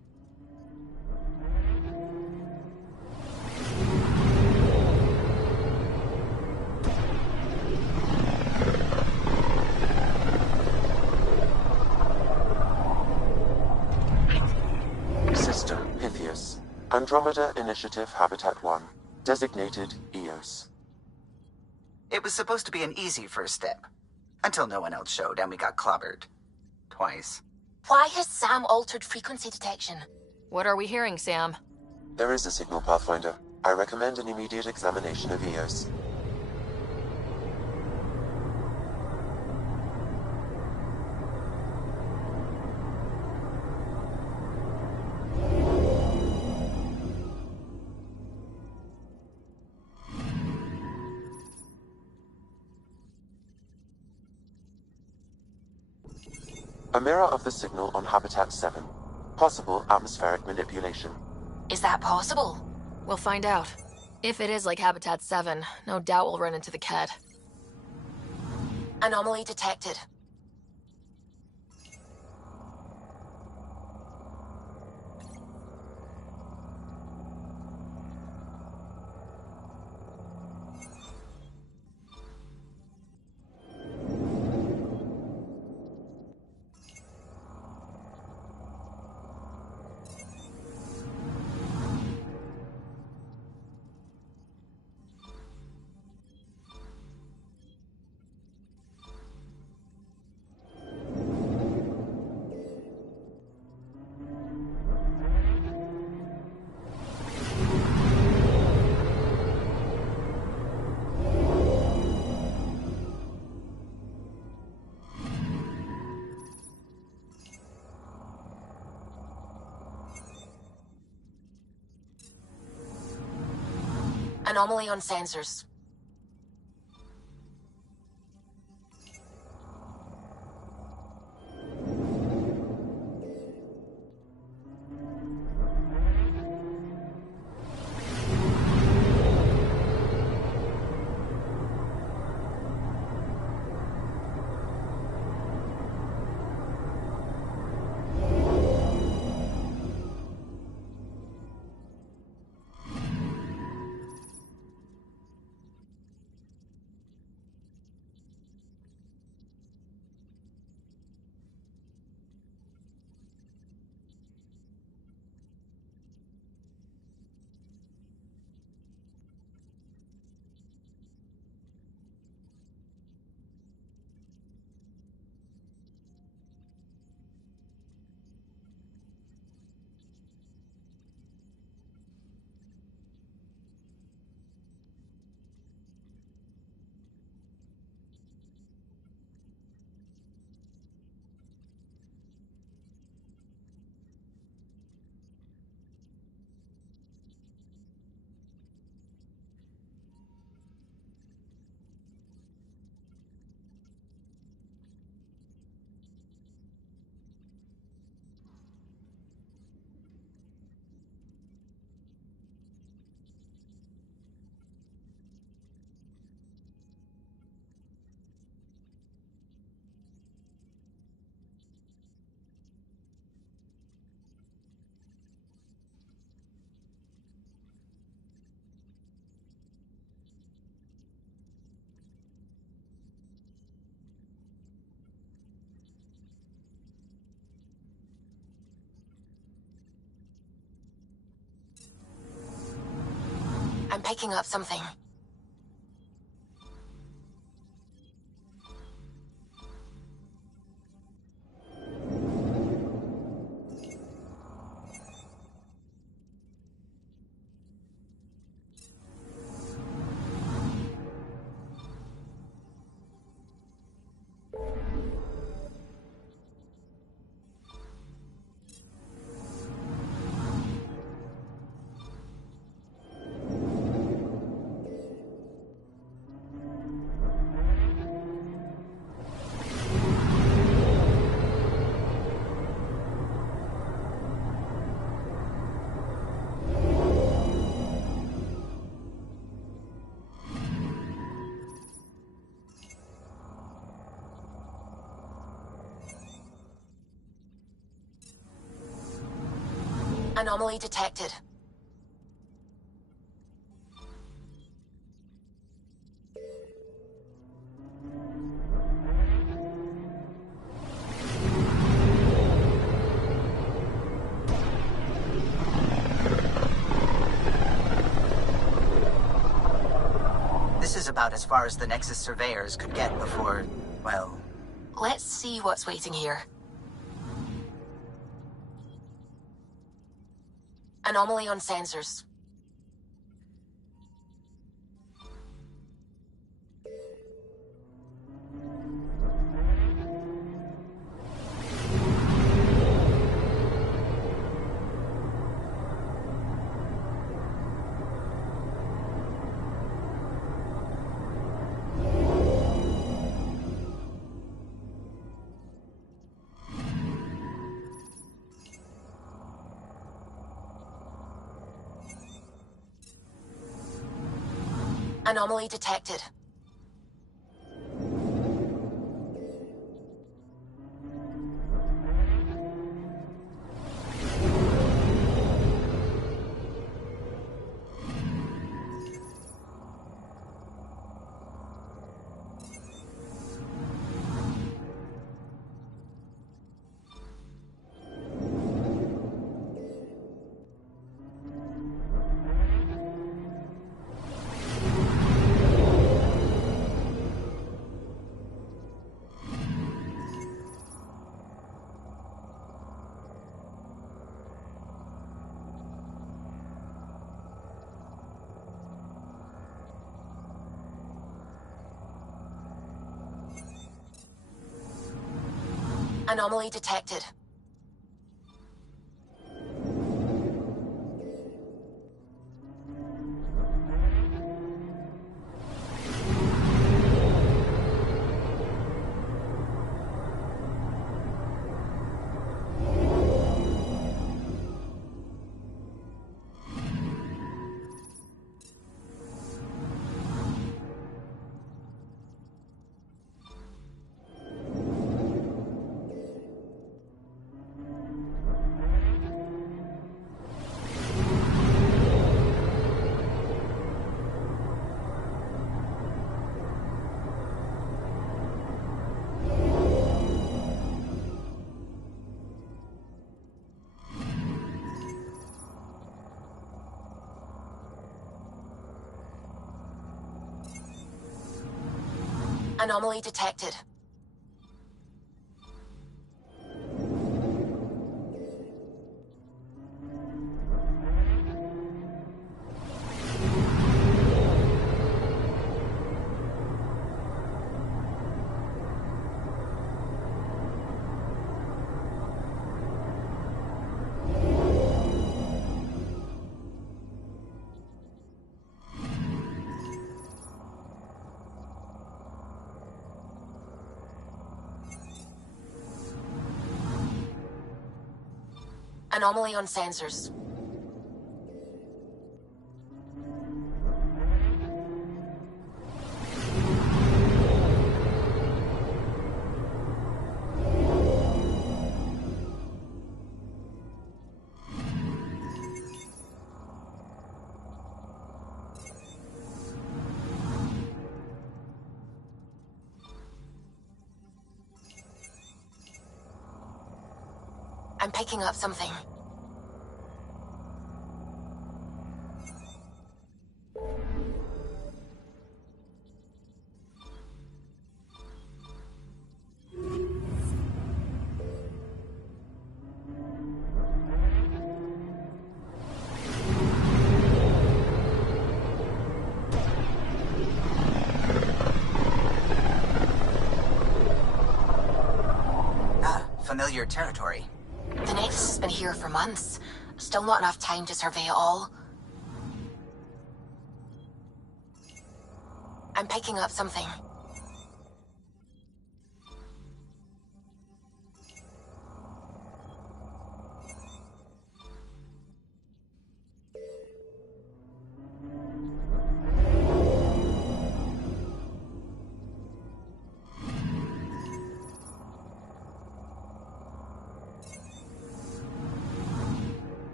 System Pythias. Andromeda Initiative Habitat 1. Designated EOS. It was supposed to be an easy first step. Until no one else showed and we got clobbered. Twice. Why has Sam altered frequency detection? What are we hearing, Sam? There is a signal, Pathfinder. I recommend an immediate examination of EOS. A mirror of the signal on Habitat 7. Possible atmospheric manipulation. Is that possible? We'll find out. If it is like Habitat 7, no doubt we'll run into the Ked. Anomaly detected. Anomaly on sensors. picking up something. Anomaly detected. This is about as far as the Nexus surveyors could get before, well... Let's see what's waiting here. Anomaly on sensors. Anomaly detected. Anomaly detected. Anomaly detected. Anomaly on sensors. I'm picking up something. familiar territory. The Nexus has been here for months. Still not enough time to survey it all. I'm picking up something.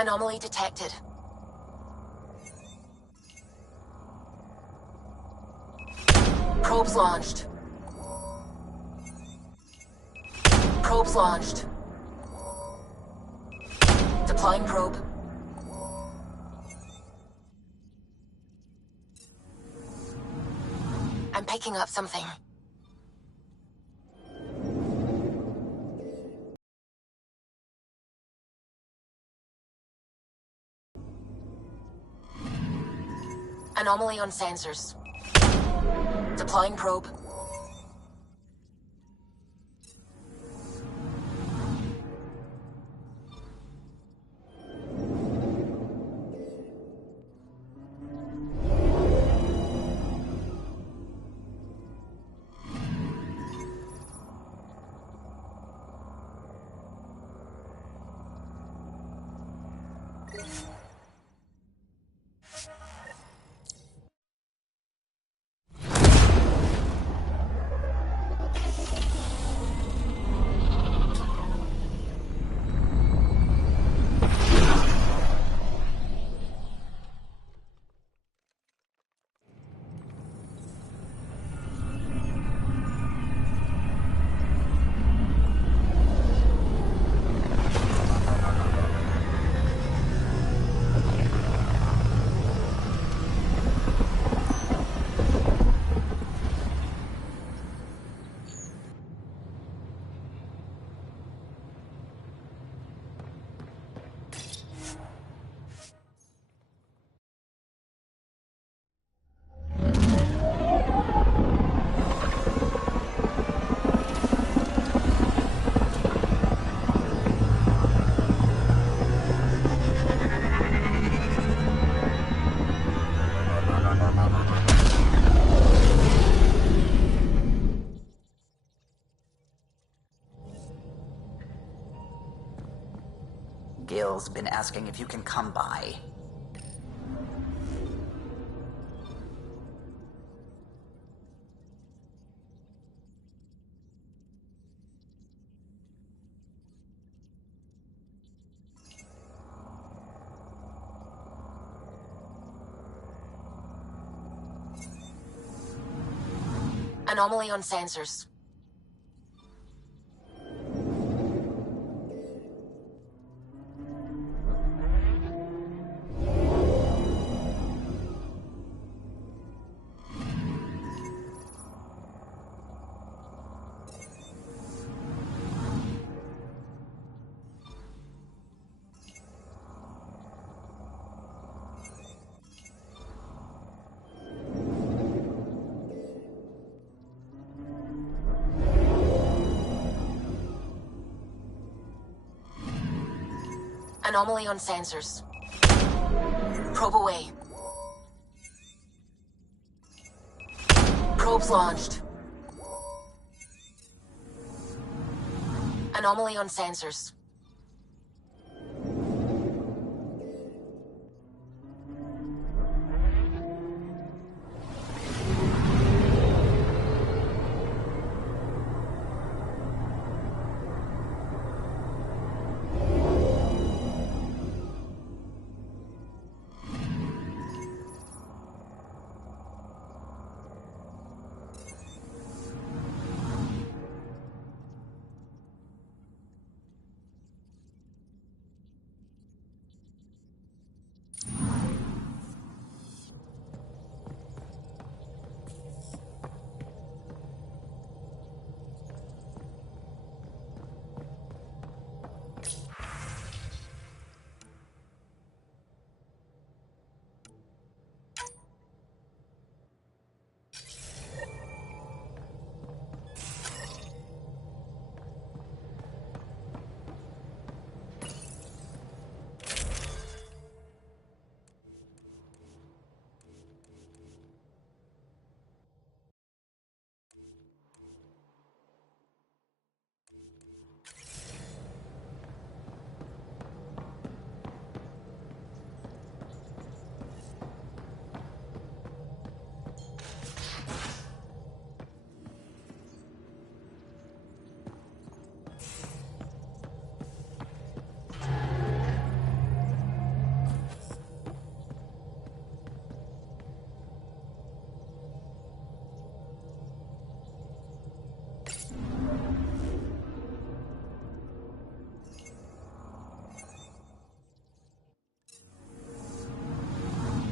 Anomaly detected. Probes launched. Probes launched. Deploying probe. I'm picking up something. Anomaly on sensors. Deploying probe. Gil's been asking if you can come by. Anomaly on sensors. Anomaly on sensors. Probe away. Probes launched. Anomaly on sensors.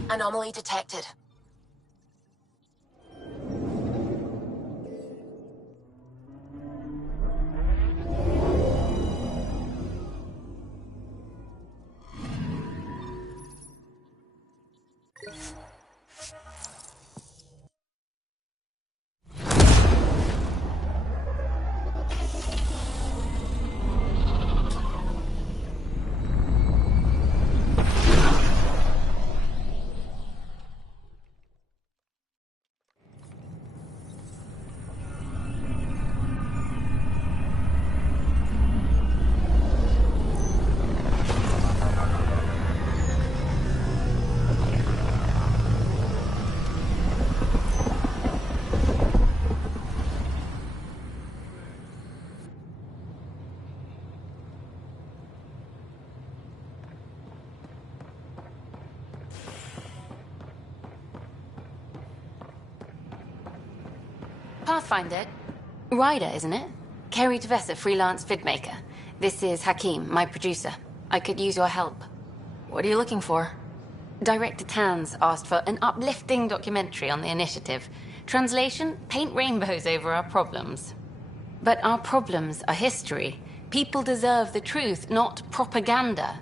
Anomaly detected. Pathfinder. Ryder, isn't it? Kerry Tavessa, freelance vidmaker. This is Hakim, my producer. I could use your help. What are you looking for? Director Tans asked for an uplifting documentary on the initiative. Translation, paint rainbows over our problems. But our problems are history. People deserve the truth, not propaganda.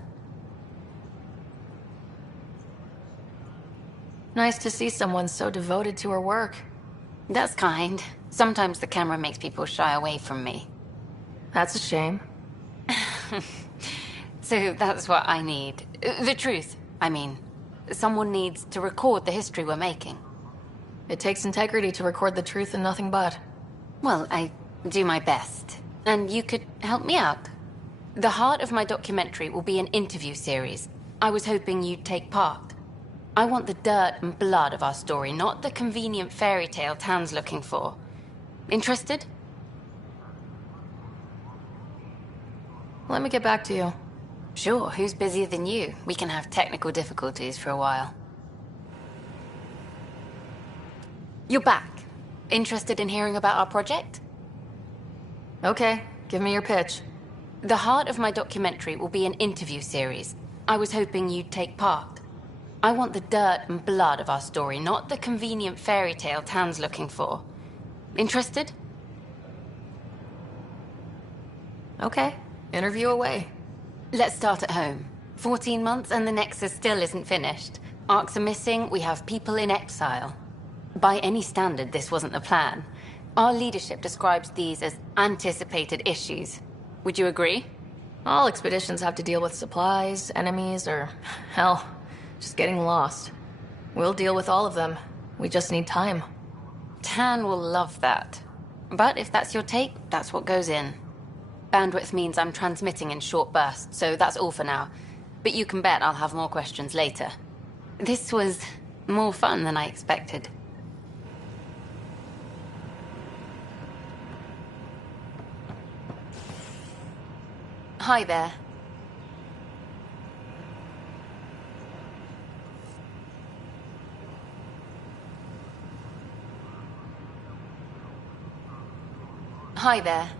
Nice to see someone so devoted to her work. That's kind. Sometimes the camera makes people shy away from me. That's a shame. So that's what I need. The truth, I mean. Someone needs to record the history we're making. It takes integrity to record the truth and nothing but. Well, I do my best. And you could help me out. The heart of my documentary will be an interview series. I was hoping you'd take part. I want the dirt and blood of our story, not the convenient fairy tale Tan's looking for. Interested? Let me get back to you. Sure, who's busier than you? We can have technical difficulties for a while. You're back. Interested in hearing about our project? Okay, give me your pitch. The heart of my documentary will be an interview series. I was hoping you'd take part. I want the dirt and blood of our story, not the convenient fairy tale Tan's looking for. Interested? Okay, interview away. Let's start at home. 14 months and the Nexus still isn't finished. Arcs are missing, we have people in exile. By any standard, this wasn't the plan. Our leadership describes these as anticipated issues. Would you agree? All expeditions have to deal with supplies, enemies, or, hell, just getting lost. We'll deal with all of them. We just need time. Tan will love that. But if that's your take, that's what goes in. Bandwidth means I'm transmitting in short bursts, so that's all for now. But you can bet I'll have more questions later. This was more fun than I expected. Hi there. Hi there.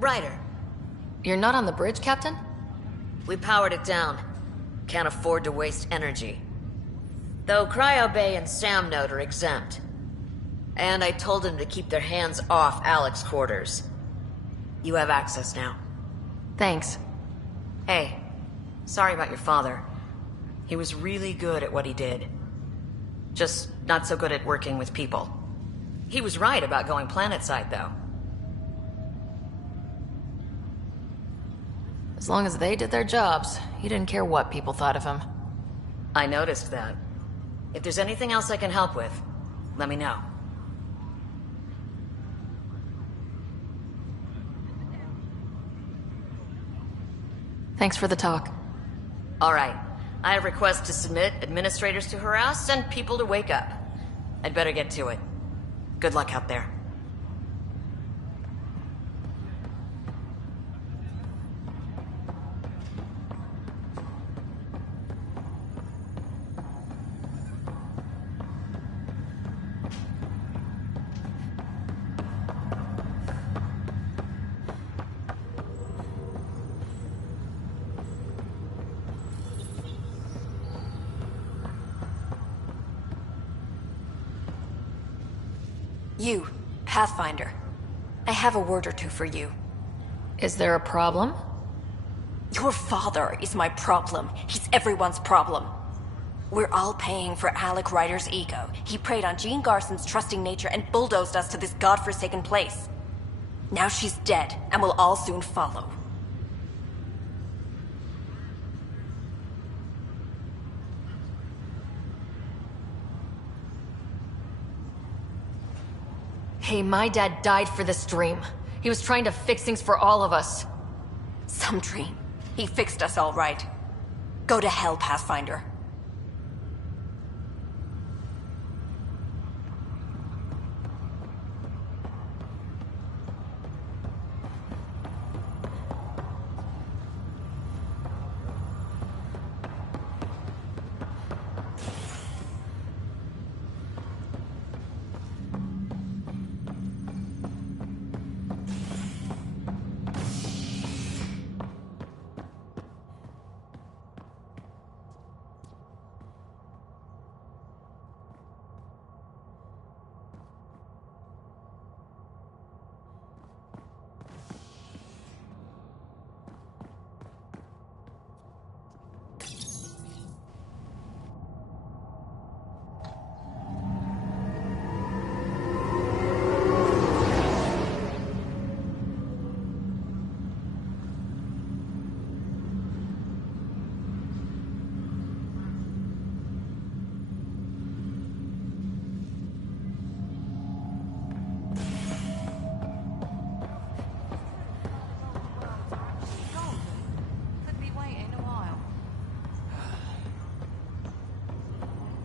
Ryder. You're not on the bridge, Captain? We powered it down. Can't afford to waste energy. Though Cryo Bay and Sam Note are exempt. And I told them to keep their hands off Alec's quarters. You have access now. Thanks. Hey, sorry about your father. He was really good at what he did. Just not so good at working with people. He was right about going planetside, though. As long as they did their jobs, he didn't care what people thought of him. I noticed that. If there's anything else I can help with, let me know. Thanks for the talk. All right. I have requests to submit, administrators to harass, and people to wake up. I'd better get to it. Good luck out there. You, Pathfinder. I have a word or two for you. Is there a problem? Your father is my problem. He's everyone's problem. We're all paying for Alec Ryder's ego. He preyed on Jean Garson's trusting nature and bulldozed us to this godforsaken place. Now she's dead, and we'll all soon follow. Hey, my dad died for this dream. He was trying to fix things for all of us. Some dream. He fixed us all right. Go to hell, Pathfinder.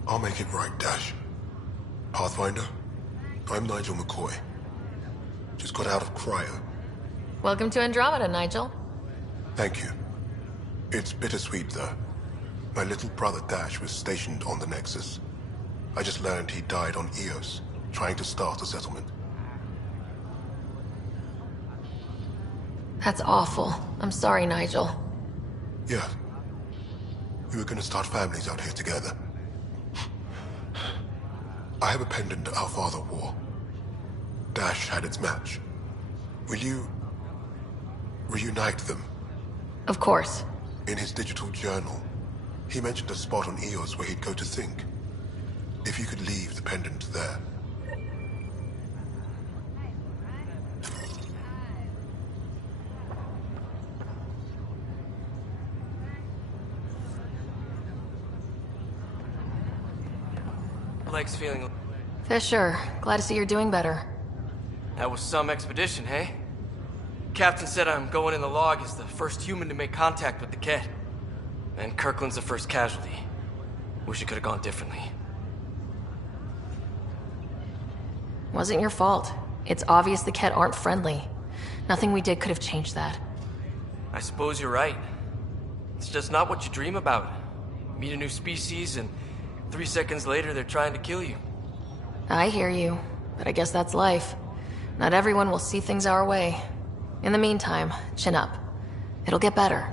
I'll make it right, Dash. Pathfinder, I'm Nigel McCoy. Just got out of cryo. Welcome to Andromeda, Nigel. Thank you. It's bittersweet, though. My little brother Dash was stationed on the Nexus. I just learned he died on Eos, trying to start a settlement. That's awful. I'm sorry, Nigel. Yeah. We were gonna start families out here together. I have a pendant our father wore. Dash had its match. Will you reunite them? Of course. In his digital journal, he mentioned a spot on Eos where he'd go to think. If you could leave the pendant there. Leg's feeling... Fisher, glad to see you're doing better. That was some expedition, hey? Captain said I'm going in the log as the first human to make contact with the Ket. And Kirkland's the first casualty. Wish it could have gone differently. Wasn't your fault. It's obvious the Ket aren't friendly. Nothing we did could have changed that. I suppose you're right. It's just not what you dream about. Meet a new species and 3 seconds later they're trying to kill you. I hear you, but I guess that's life. Not everyone will see things our way. In the meantime, chin up. It'll get better.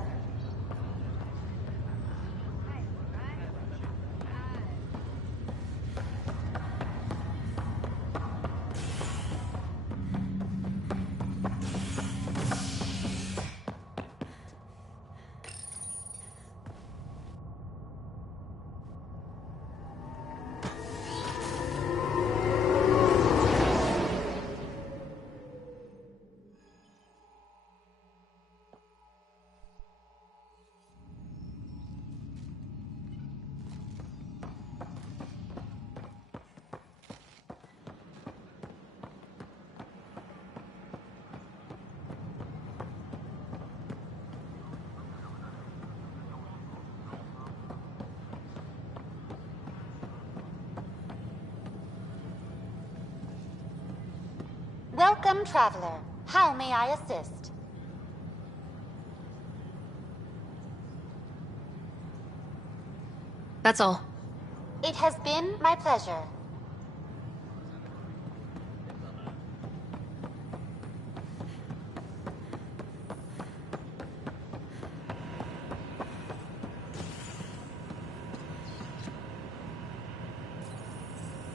Welcome, traveler. How may I assist? That's all. It has been my pleasure.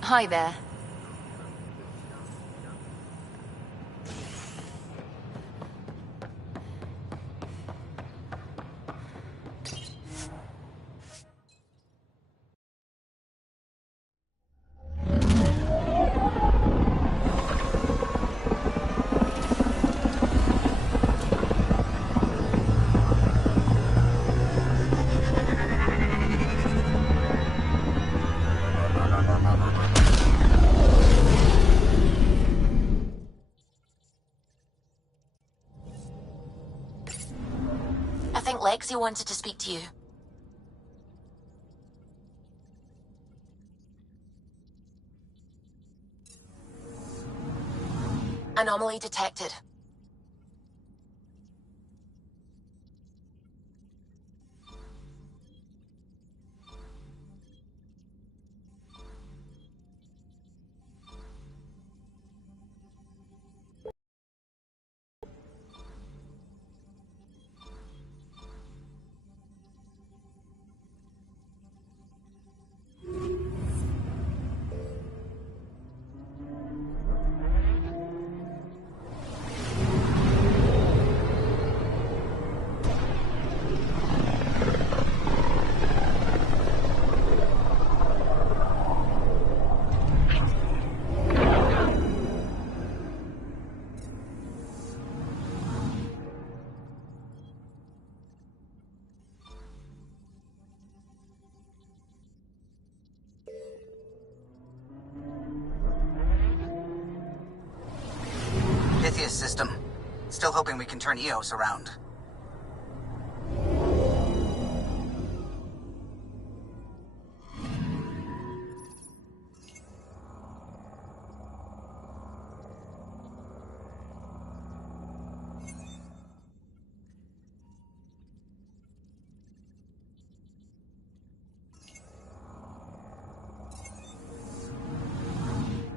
Hi there. I think Lexi wanted to speak to you. Anomaly detected. Pythia's system. Still hoping we can turn Eos around.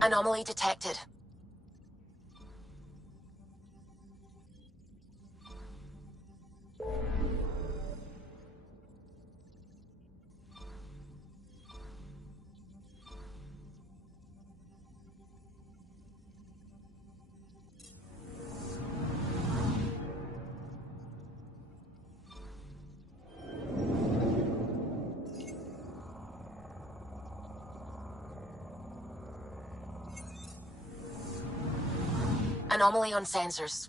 Anomaly detected. Anomaly on sensors.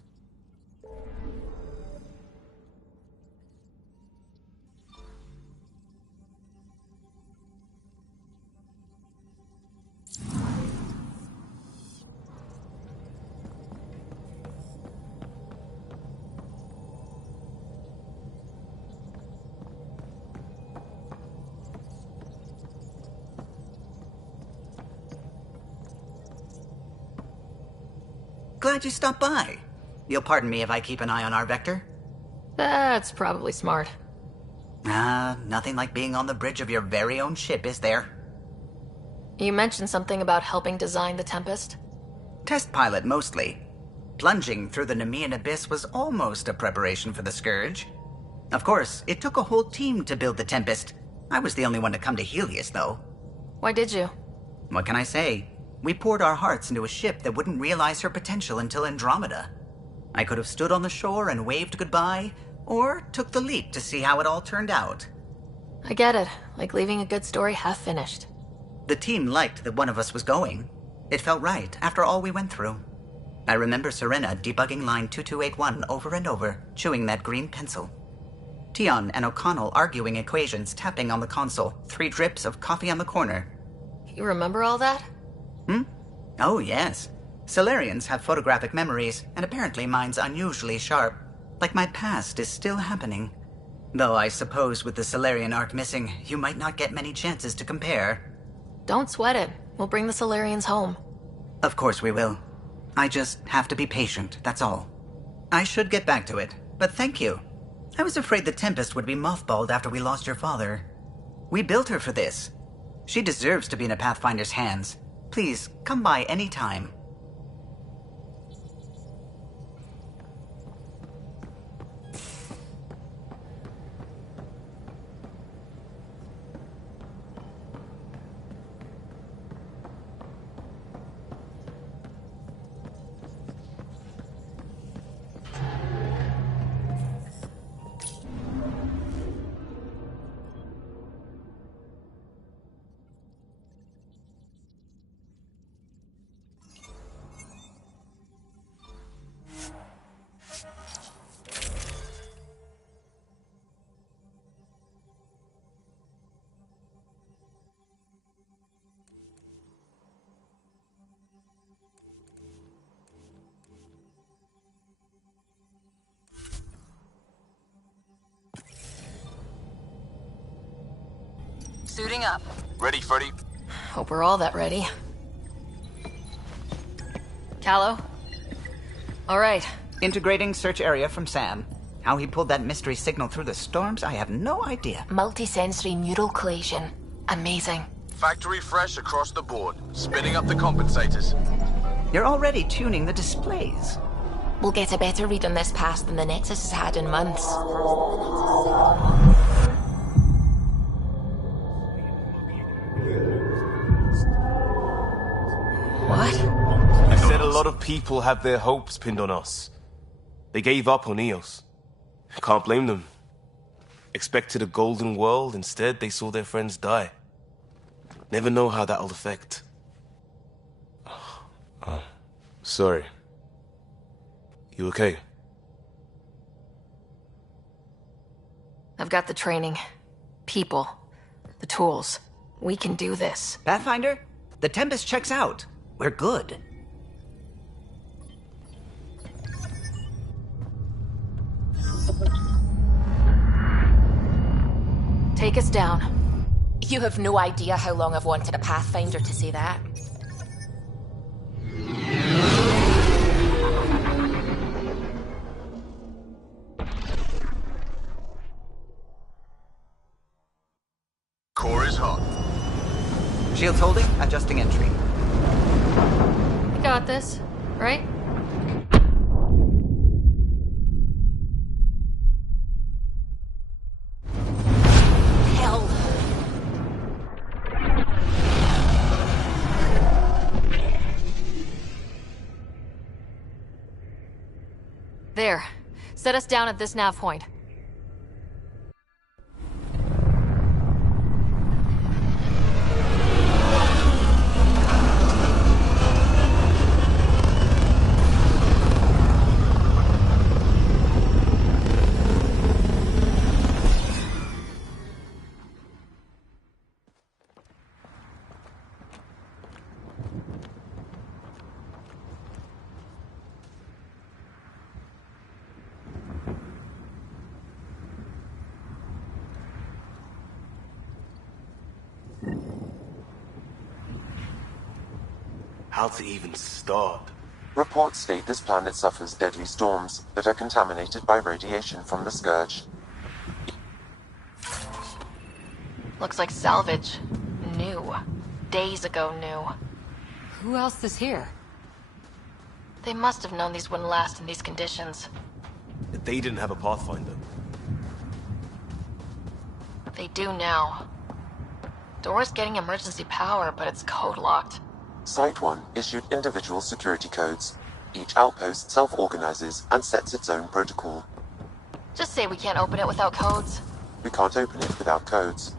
Glad you stopped by. You'll pardon me if I keep an eye on our vector? That's probably smart. Nothing like being on the bridge of your very own ship, is there? You mentioned something about helping design the Tempest? Test pilot, mostly. Plunging through the Nemean abyss was almost a preparation for the Scourge. Of course, it took a whole team to build the Tempest. I was the only one to come to Helios, though. Why did you? What can I say? We poured our hearts into a ship that wouldn't realize her potential until Andromeda. I could have stood on the shore and waved goodbye, or took the leap to see how it all turned out. I get it. Like leaving a good story half-finished. The team liked that one of us was going. It felt right after all we went through. I remember Serena debugging line 2281 over and over, chewing that green pencil. Tion and O'Connell arguing equations, tapping on the console, 3 drips of coffee on the corner. You remember all that? Oh, yes. Solarians have photographic memories, and apparently mine's unusually sharp. Like my past is still happening. Though I suppose with the Solarian arc missing, you might not get many chances to compare. Don't sweat it. We'll bring the Solarians home. Of course we will. I just have to be patient, that's all. I should get back to it, but thank you. I was afraid the Tempest would be mothballed after we lost your father. We built her for this. She deserves to be in a Pathfinder's hands. Please, come by any time. Suiting up. Ready, Freddy? Hope we're all that ready. Callow? All right. Integrating search area from Sam. How he pulled that mystery signal through the storms, I have no idea. Multisensory neural collision. Amazing. Factory fresh across the board. Spinning up the compensators. You're already tuning the displays. We'll get a better read on this pass than the Nexus has had in months. What? I said a lot of people have their hopes pinned on us. They gave up on Eos. Can't blame them. Expected a golden world, instead they saw their friends die. Never know how that'll affect. Sorry. You okay? I've got the training. People. The tools. We can do this. Pathfinder, the Tempest checks out. We're good. Take us down. You have no idea how long I've wanted a Pathfinder to say that. Core is hot. Shields holding, adjusting entry. You got this, right? Hell. There. Set us down at this nav point. How to even start? Reports state this planet suffers deadly storms that are contaminated by radiation from the Scourge. Looks like salvage. New. Days ago new. Who else is here? They must have known these wouldn't last in these conditions. They didn't have a Pathfinder. They do now. Door's getting emergency power, but it's code locked. Site 1 issued individual security codes. Each outpost self-organizes and sets its own protocol. Just say we can't open it without codes. We can't open it without codes.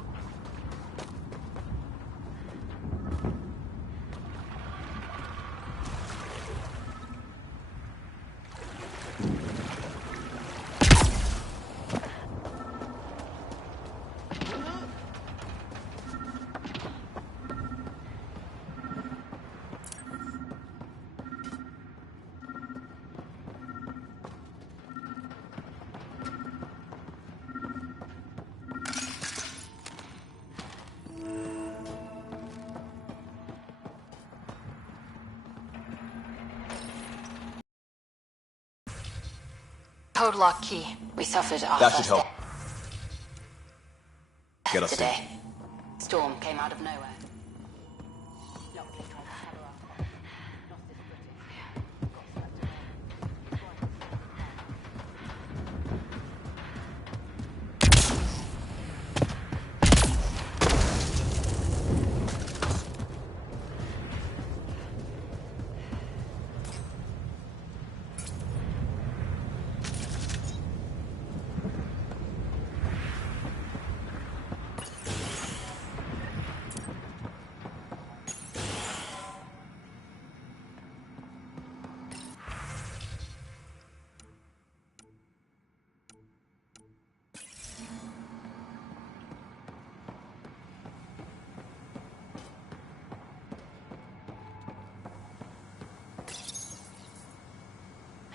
code lock key. We suffered our That should first help. Get us in. today. Storm came out of nowhere.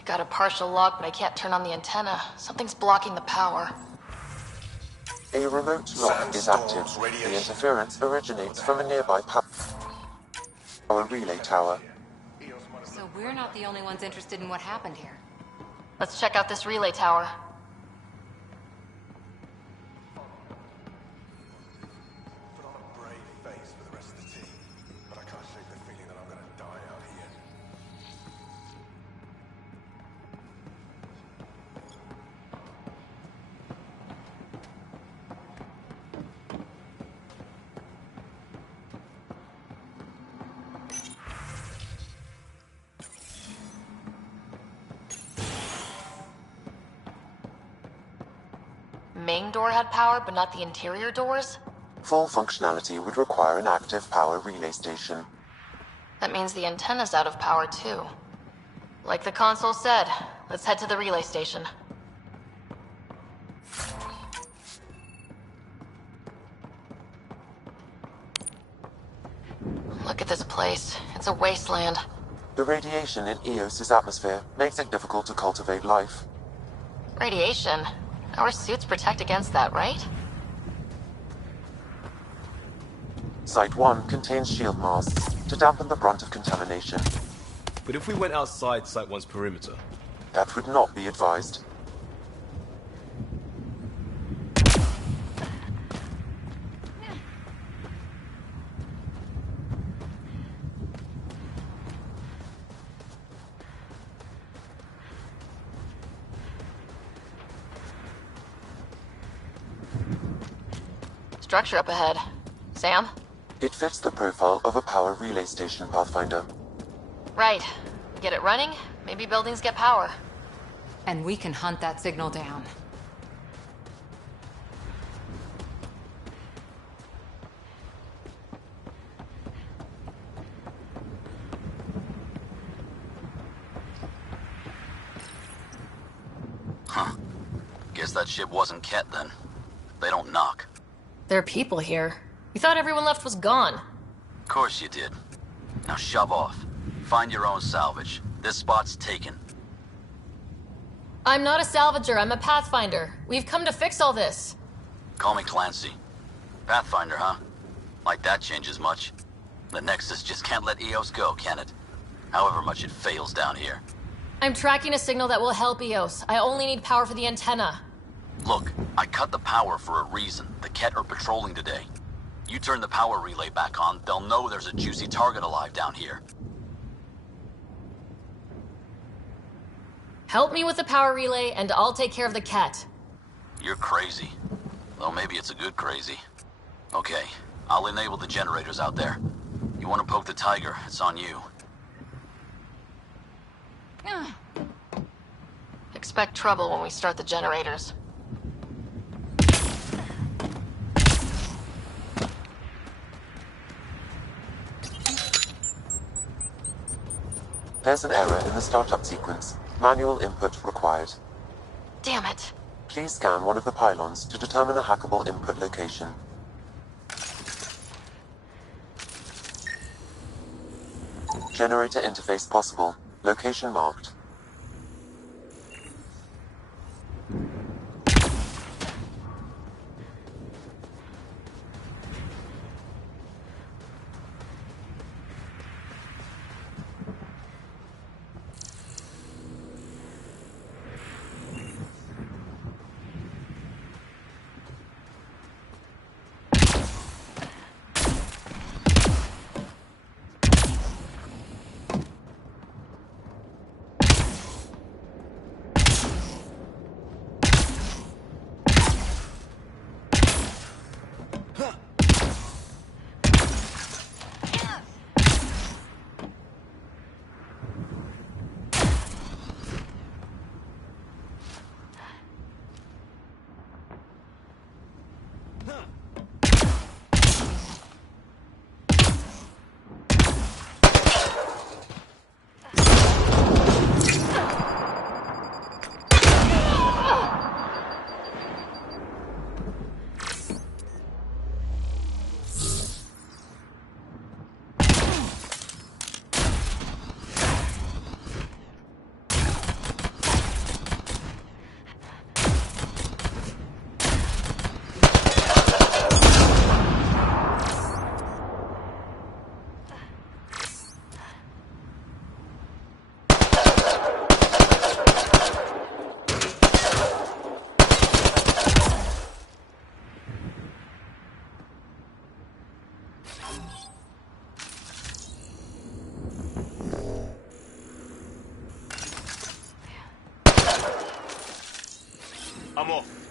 Got a partial lock, but I can't turn on the antenna. Something's blocking the power. A remote lock is active. The interference originates from a nearby power relay tower. So we're not the only ones interested in what happened here. Let's check out this relay tower. Main door had power, but not the interior doors? Full functionality would require an active power relay station. That means the antenna's out of power too. Like the console said, let's head to the relay station. Look at this place. It's a wasteland. The radiation in Eos's atmosphere makes it difficult to cultivate life. Radiation? Our suits protect against that, right? Site 1 contains shield masks to dampen the brunt of contamination. But if we went outside Site 1's perimeter? That would not be advised. Structure up ahead. Sam? It fits the profile of a power relay station, Pathfinder. Right. Get it running, maybe buildings get power. And we can hunt that signal down. Huh. Guess that ship wasn't Ket then. They don't knock. There are people here. You thought everyone left was gone. Of course you did. Now shove off. Find your own salvage. This spot's taken. I'm not a salvager, I'm a Pathfinder. We've come to fix all this. Call me Clancy. Pathfinder, huh? Like that changes much. The Nexus just can't let Eos go, can it? However much it fails down here. I'm tracking a signal that will help Eos. I only need power for the antenna. Look, I cut the power for a reason. The Ket are patrolling today. You turn the power relay back on, they'll know there's a juicy target alive down here. Help me with the power relay, and I'll take care of the Ket. You're crazy. Well, maybe it's a good crazy. Okay, I'll enable the generators out there. You want to poke the tiger, it's on you. Expect trouble when we start the generators. There's an error in the startup sequence. Manual input required. Damn it. Please scan one of the pylons to determine a hackable input location. Generator interface possible. Location marked. I'm off.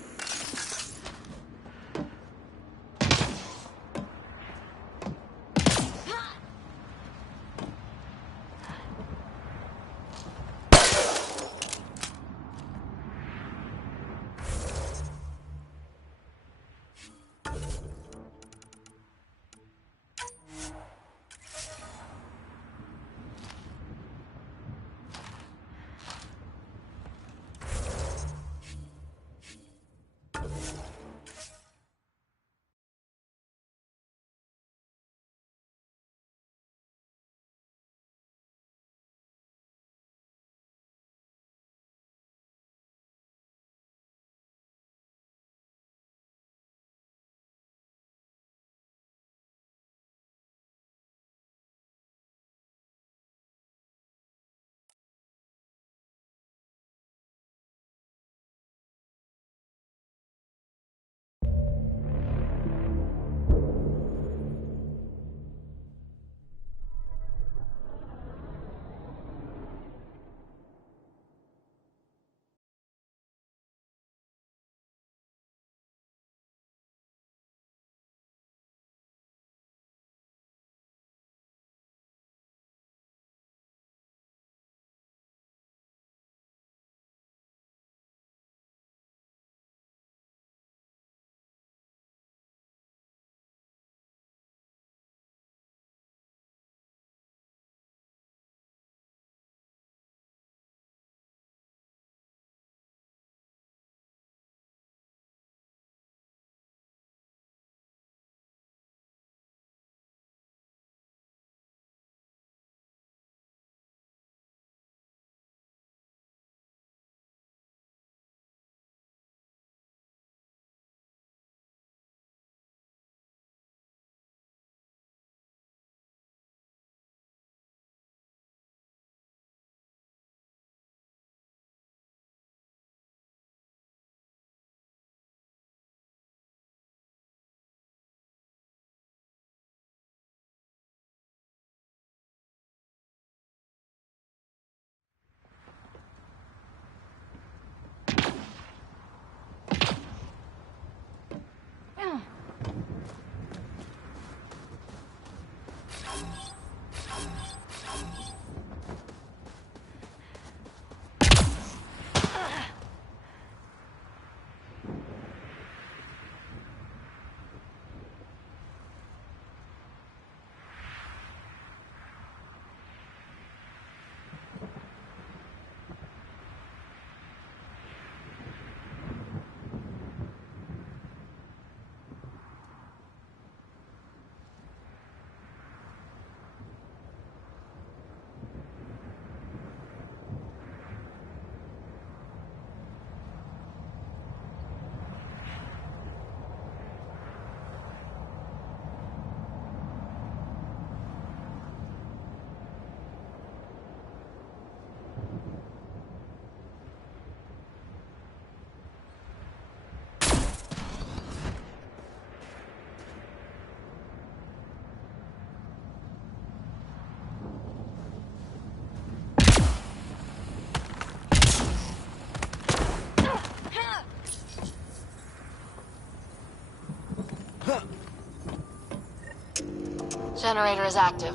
Generator is active.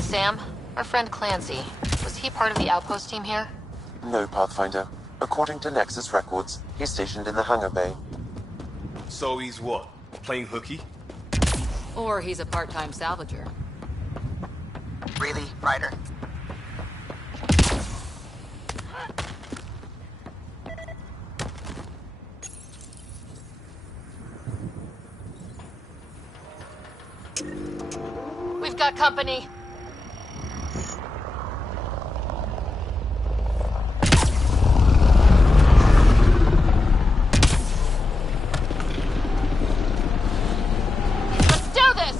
Sam, our friend Clancy, was he part of the outpost team here? No, Pathfinder. According to Nexus records, he's stationed in the hangar bay. So he's what? Playing hooky? Or he's a part-time salvager. Really, Ryder? We've got company. Let's do this!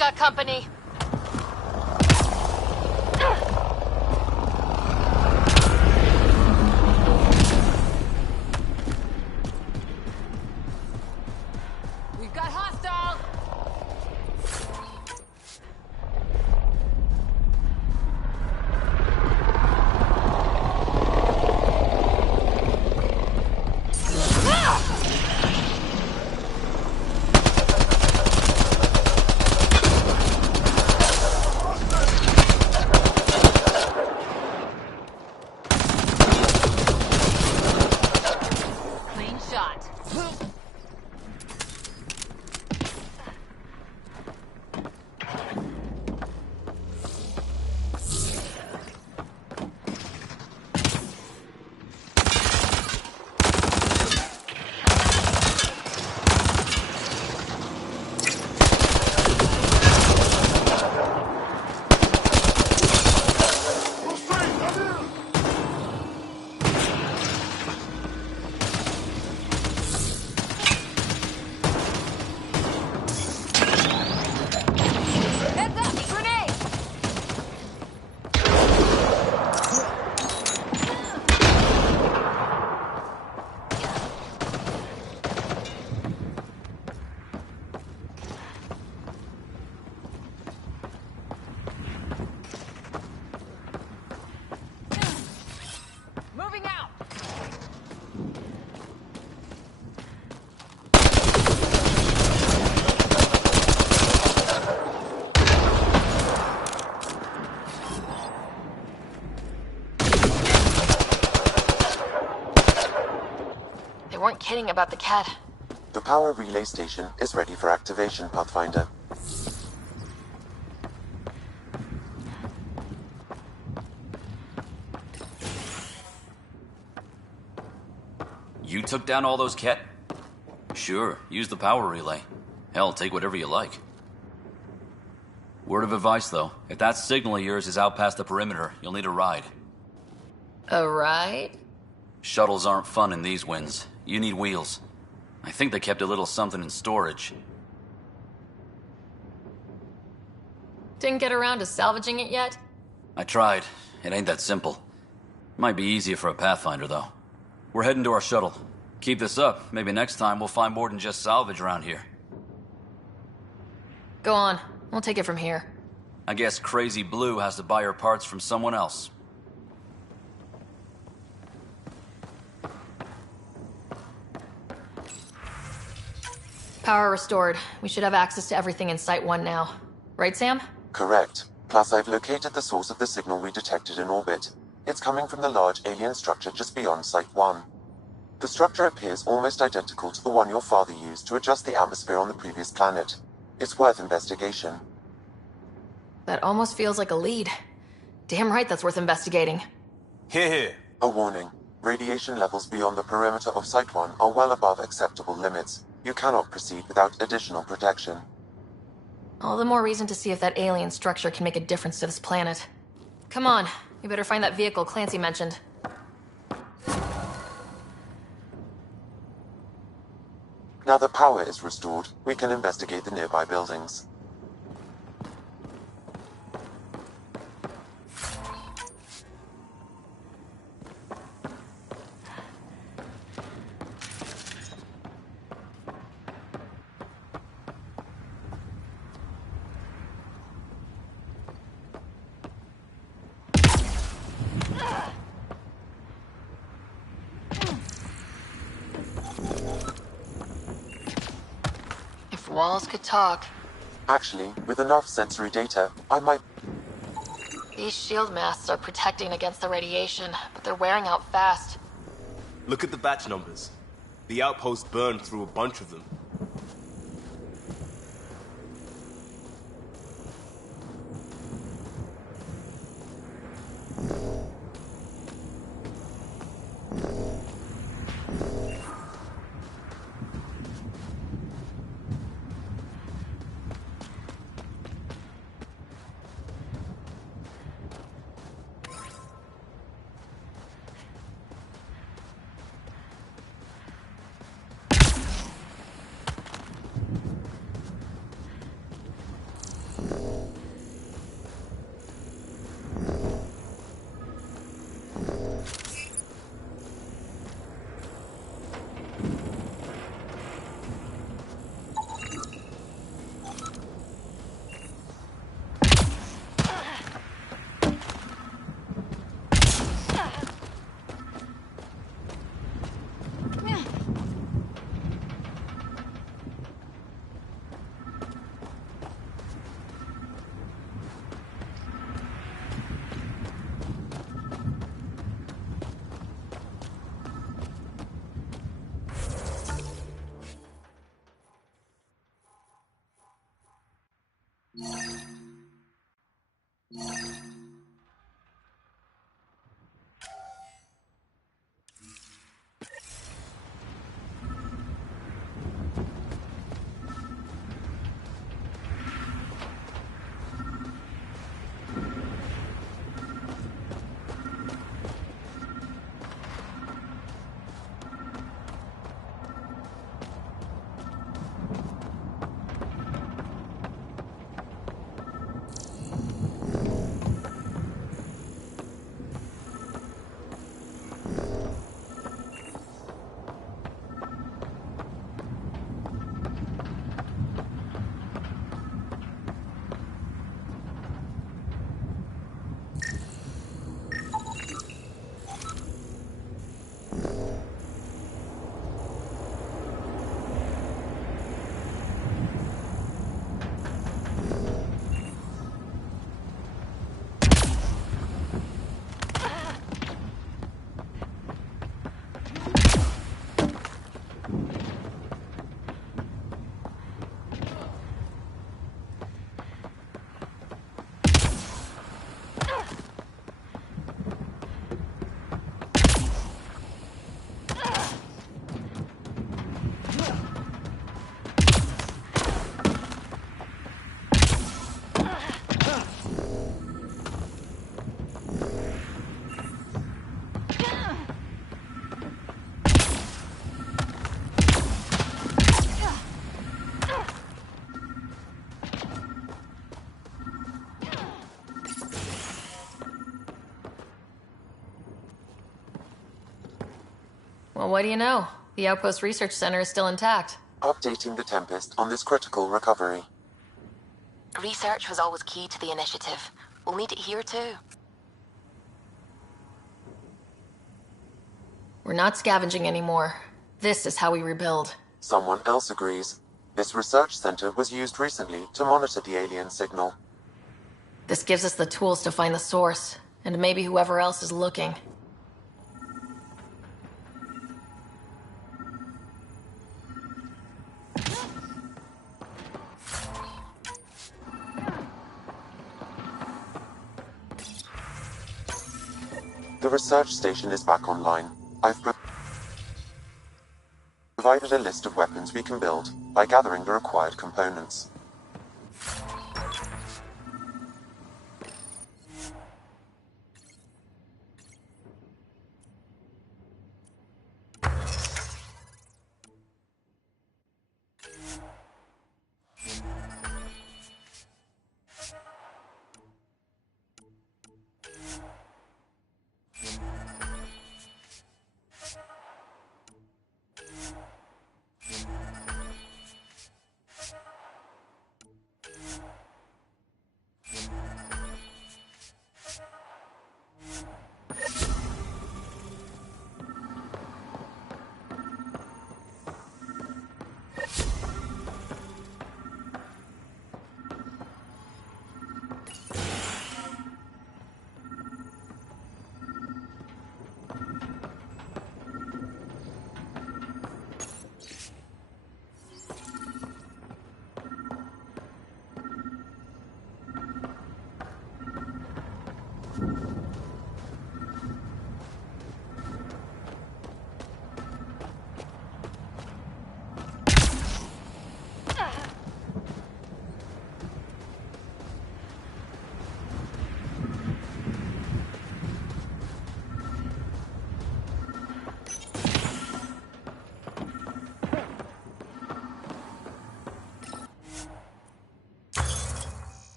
got company. We've got hostile! Clean shot. Heads up! Grenade! Moving out! They weren't kidding about the cat. The power relay station is ready for activation, Pathfinder. You took down all those cat? Sure, use the power relay. Hell, take whatever you like. Word of advice, though. If that signal of yours is out past the perimeter, you'll need a ride. A ride? Shuttles aren't fun in these winds. You need wheels. I think they kept a little something in storage. Didn't get around to salvaging it yet? I tried. It ain't that simple. Might be easier for a Pathfinder, though. We're heading to our shuttle. Keep this up. Maybe next time we'll find more than just salvage around here. Go on. We'll take it from here. I guess Crazy Blue has to buy her parts from someone else. Power restored. We should have access to everything in Site 1 now. Right, Sam? Correct. Plus, I've located the source of the signal we detected in orbit. It's coming from the large alien structure just beyond Site 1. The structure appears almost identical to the one your father used to adjust the atmosphere on the previous planet. It's worth investigation. That almost feels like a lead. Damn right that's worth investigating. Here. A warning. Radiation levels beyond the perimeter of Site 1 are well above acceptable limits. You cannot proceed without additional protection. All the more reason to see if that alien structure can make a difference to this planet. Come on, we better find that vehicle Clancy mentioned. Now that power is restored, we can investigate the nearby buildings. If walls could talk. Actually, with enough sensory data, I might... These shield masks are protecting against the radiation, but they're wearing out fast. Look at the batch numbers. The outpost burned through a bunch of them. Well, what do you know? The Outpost Research Center is still intact. Updating the Tempest on this critical recovery. Research was always key to the initiative. We'll need it here too. We're not scavenging anymore. This is how we rebuild. Someone else agrees. This research center was used recently to monitor the alien signal. This gives us the tools to find the source, and maybe whoever else is looking. The research station is back online. I've provided a list of weapons we can build by gathering the required components.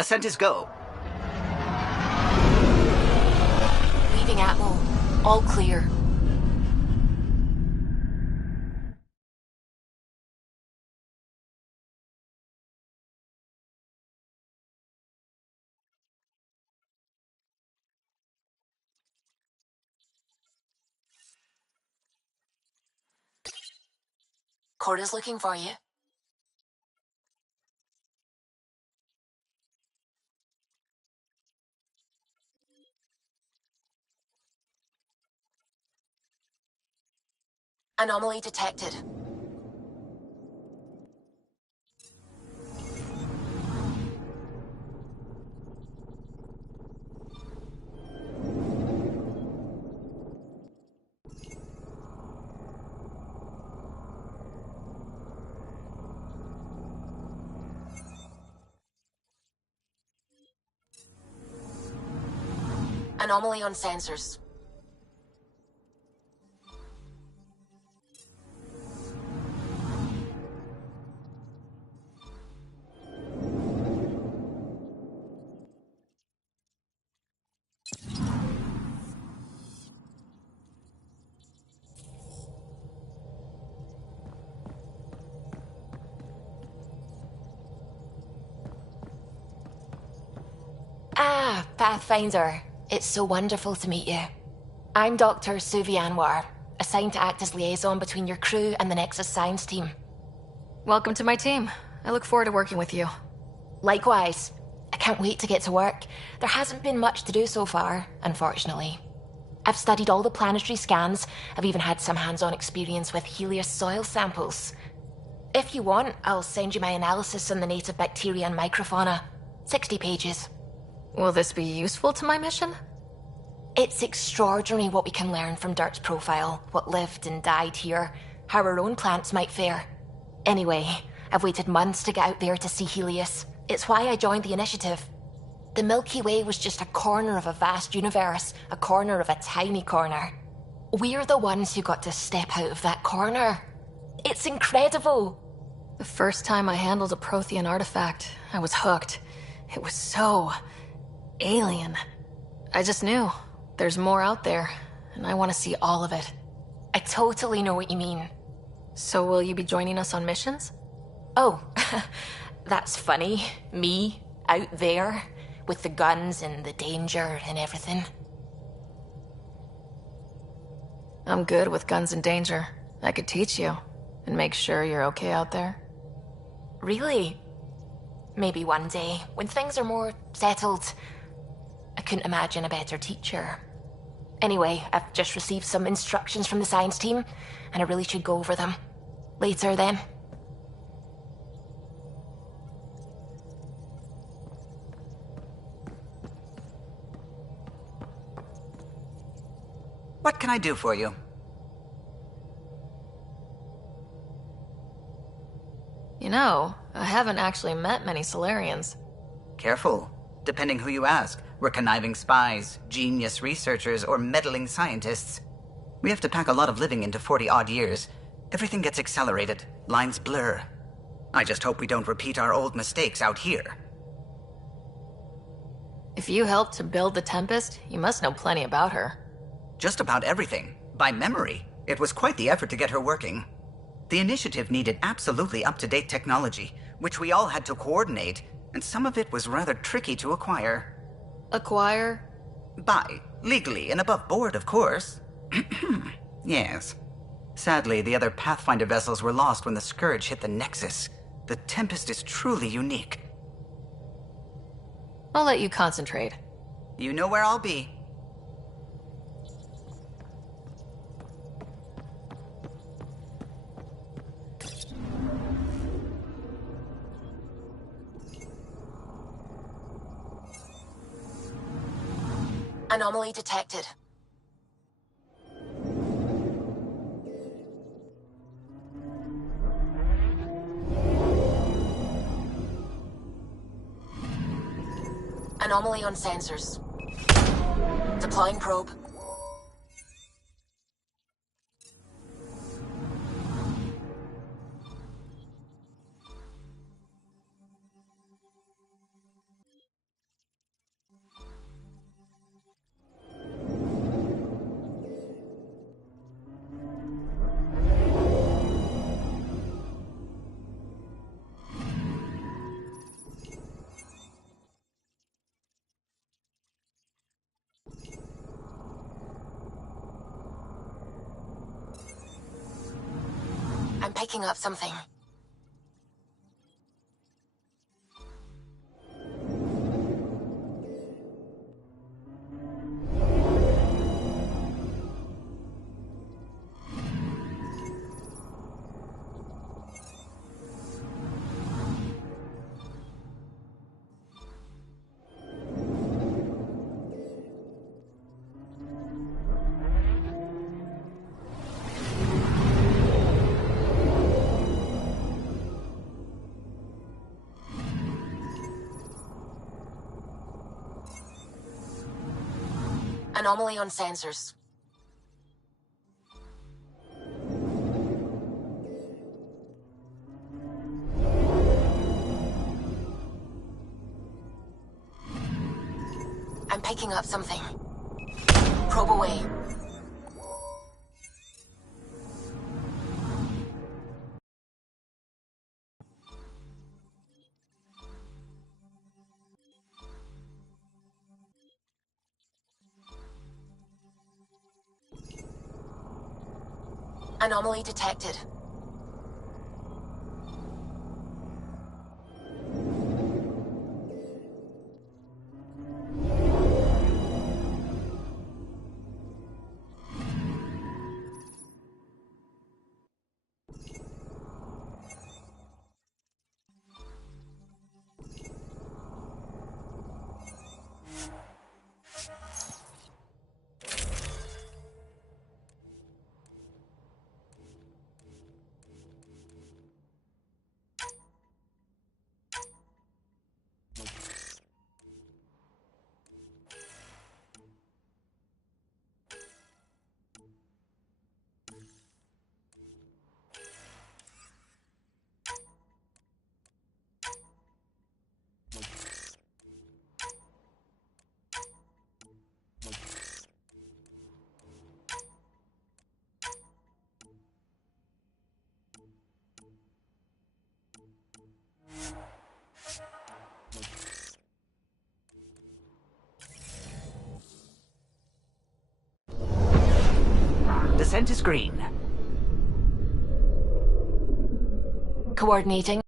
Ascent is go. Leaving Atmo. All clear. Corda's looking for you. Anomaly detected. Anomaly on sensors. Ah, Pathfinder. It's so wonderful to meet you. I'm Dr. Suvi Anwar, assigned to act as liaison between your crew and the Nexus science team. Welcome to my team. I look forward to working with you. Likewise. I can't wait to get to work. There hasn't been much to do so far, unfortunately. I've studied all the planetary scans. I've even had some hands-on experience with Helios soil samples. If you want, I'll send you my analysis on the native bacteria and microfauna. 60 pages. Will this be useful to my mission? It's extraordinary what we can learn from Dirt's profile, what lived and died here, how our own plants might fare. Anyway, I've waited months to get out there to see Helios. It's why I joined the initiative. The Milky Way was just a corner of a vast universe, a corner of a tiny corner. We're the ones who got to step out of that corner. It's incredible. The first time I handled a Prothean artifact, I was hooked. It was so alien. I just knew there's more out there, and I want to see all of it. I totally know what you mean. So will you be joining us on missions? Oh, that's funny. Me, out there, with the guns and the danger and everything. I'm good with guns and danger. I could teach you, and make sure you're okay out there. Really? Maybe one day, when things are more settled. I couldn't imagine a better teacher. Anyway, I've just received some instructions from the science team, and I really should go over them. Later, then. What can I do for you? You know, I haven't actually met many Solarians. Careful. Depending who you ask, we're conniving spies, genius researchers, or meddling scientists. We have to pack a lot of living into 40-odd years. Everything gets accelerated, lines blur. I just hope we don't repeat our old mistakes out here. If you helped to build the Tempest, you must know plenty about her. Just about everything. By memory. It was quite the effort to get her working. The initiative needed absolutely up-to-date technology, which we all had to coordinate, and some of it was rather tricky to acquire. Acquire? Buy. Legally and above board, of course. Yes. Sadly, the other Pathfinder vessels were lost when the Scourge hit the Nexus. The Tempest is truly unique. I'll let you concentrate. You know where I'll be. Anomaly detected. Anomaly on sensors. Deploying probe. picking up something. Anomaly on sensors. I'm picking up something. Probe away. Anomaly detected. Descent is green. Coordinating.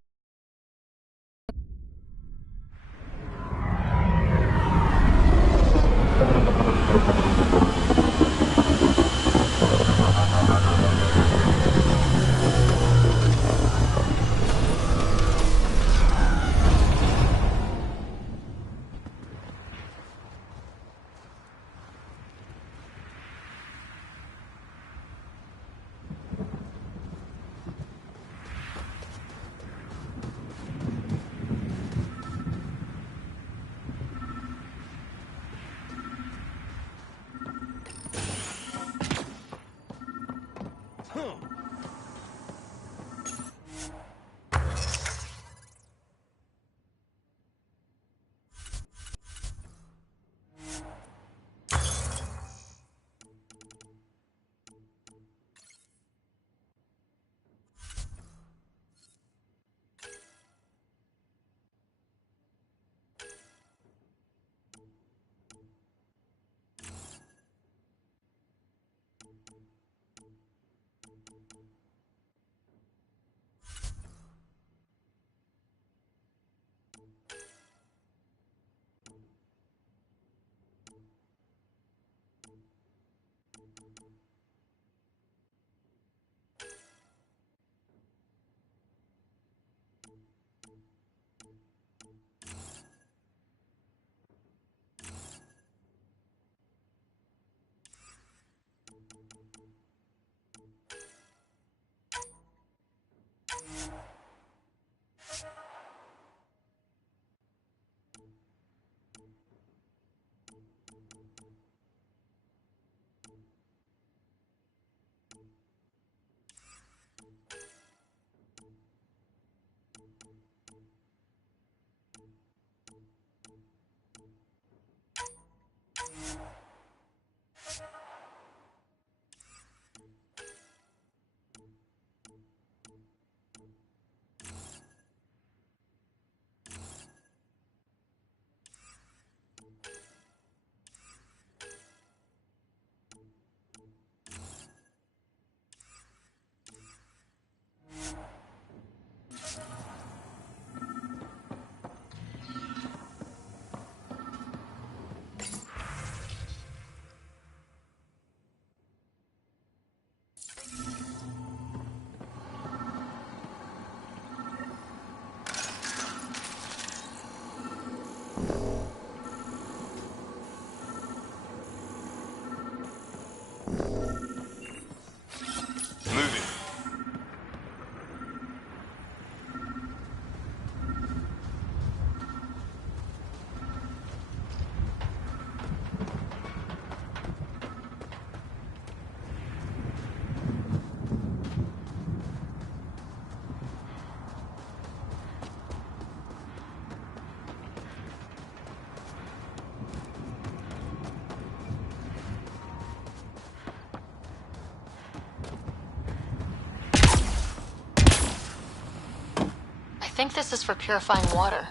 think this is for purifying water.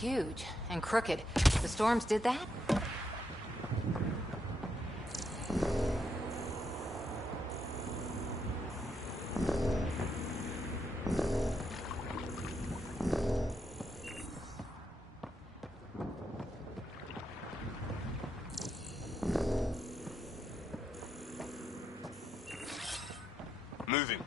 Huge and crooked. The storms did that? Moving.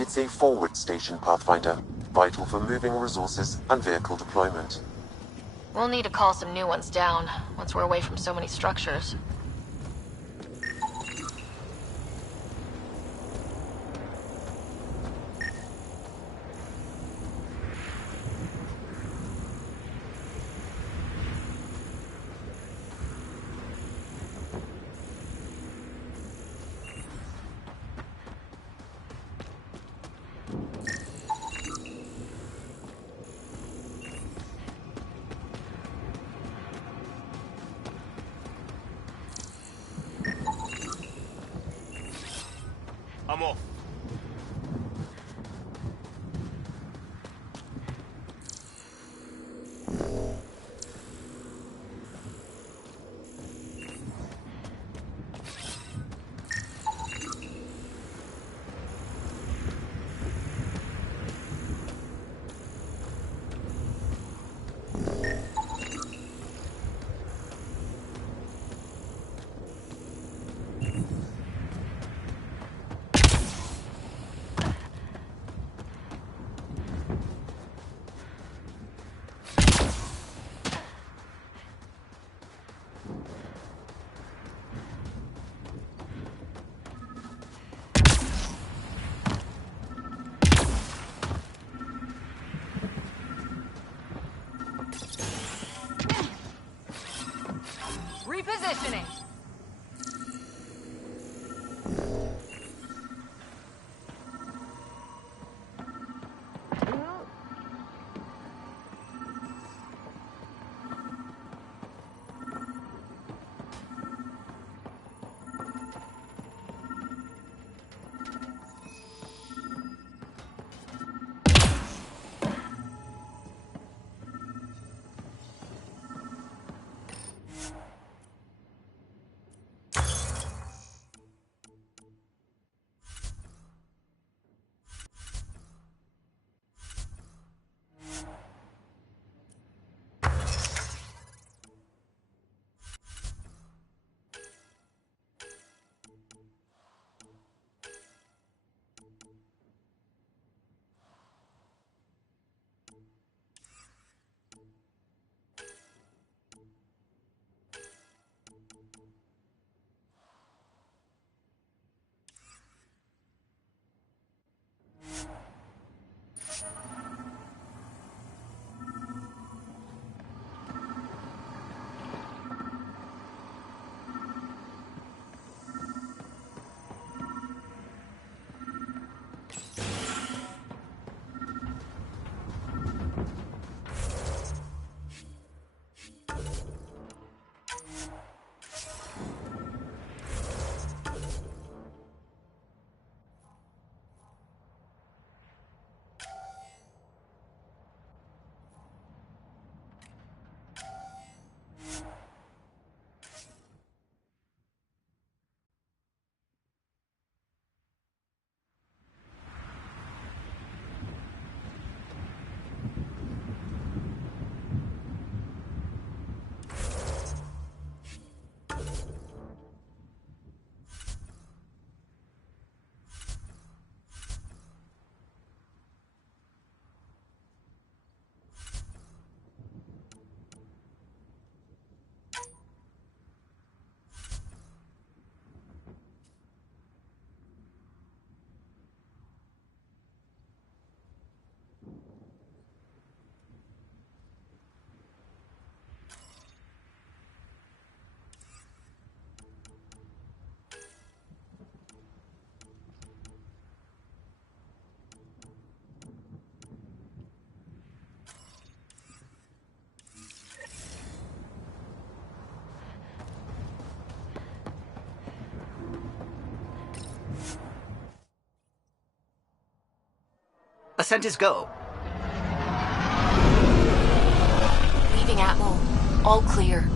It's a forward station, Pathfinder, vital for moving resources and vehicle deployment. We'll need to call some new ones down once we're away from so many structures. I'm off. Repositioning. Ascent is go. Leaving Atmo. All clear.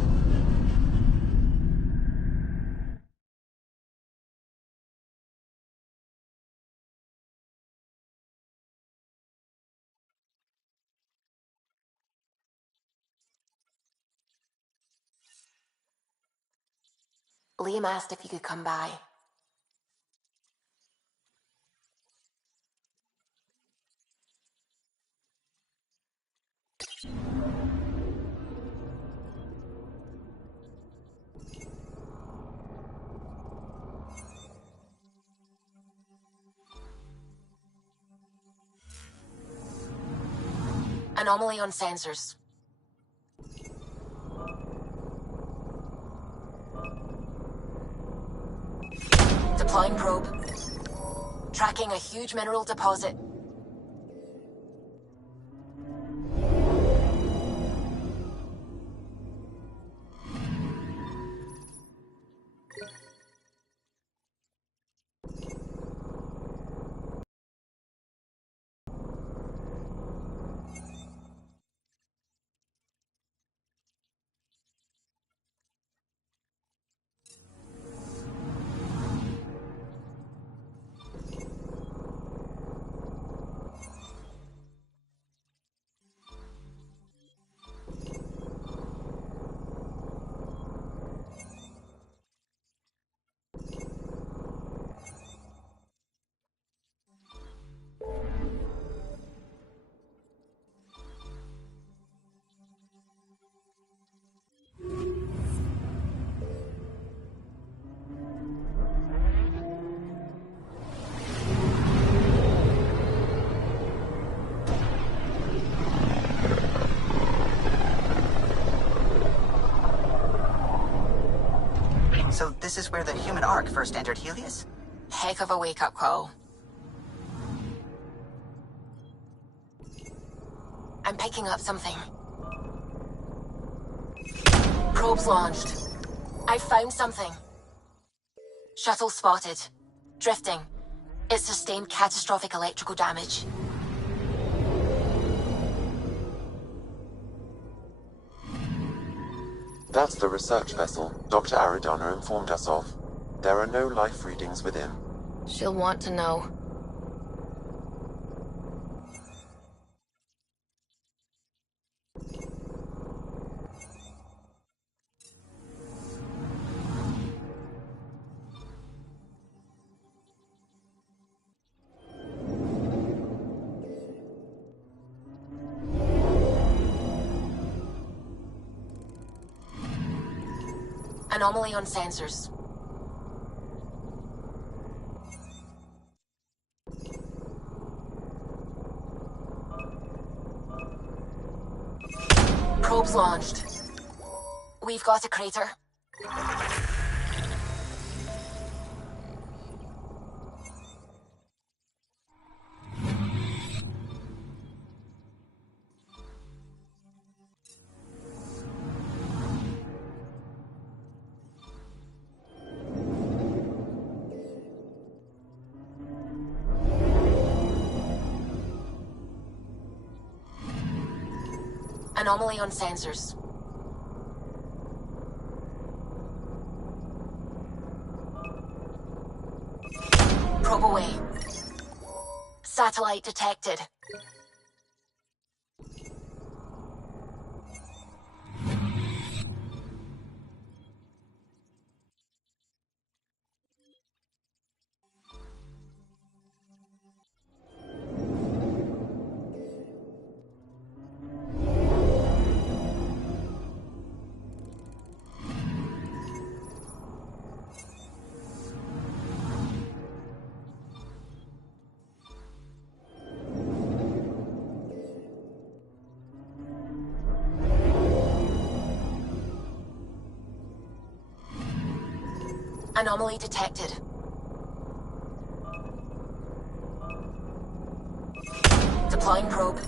Liam asked if you could come by. Anomaly on sensors. Deploying probe. Tracking a huge mineral deposit. So this is where the human Ark first entered Helios? Heck of a wake-up call. I'm picking up something. Probes launched. I found something. Shuttle spotted. Drifting. It sustained catastrophic electrical damage. That's the research vessel Dr. Aridana informed us of. There are no life readings within. She'll want to know. Anomaly on sensors. Probes launched. We've got a crater. Anomaly on sensors. Probe away. Satellite detected. Anomaly detected. Deploying probe.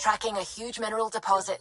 Tracking a huge mineral deposit.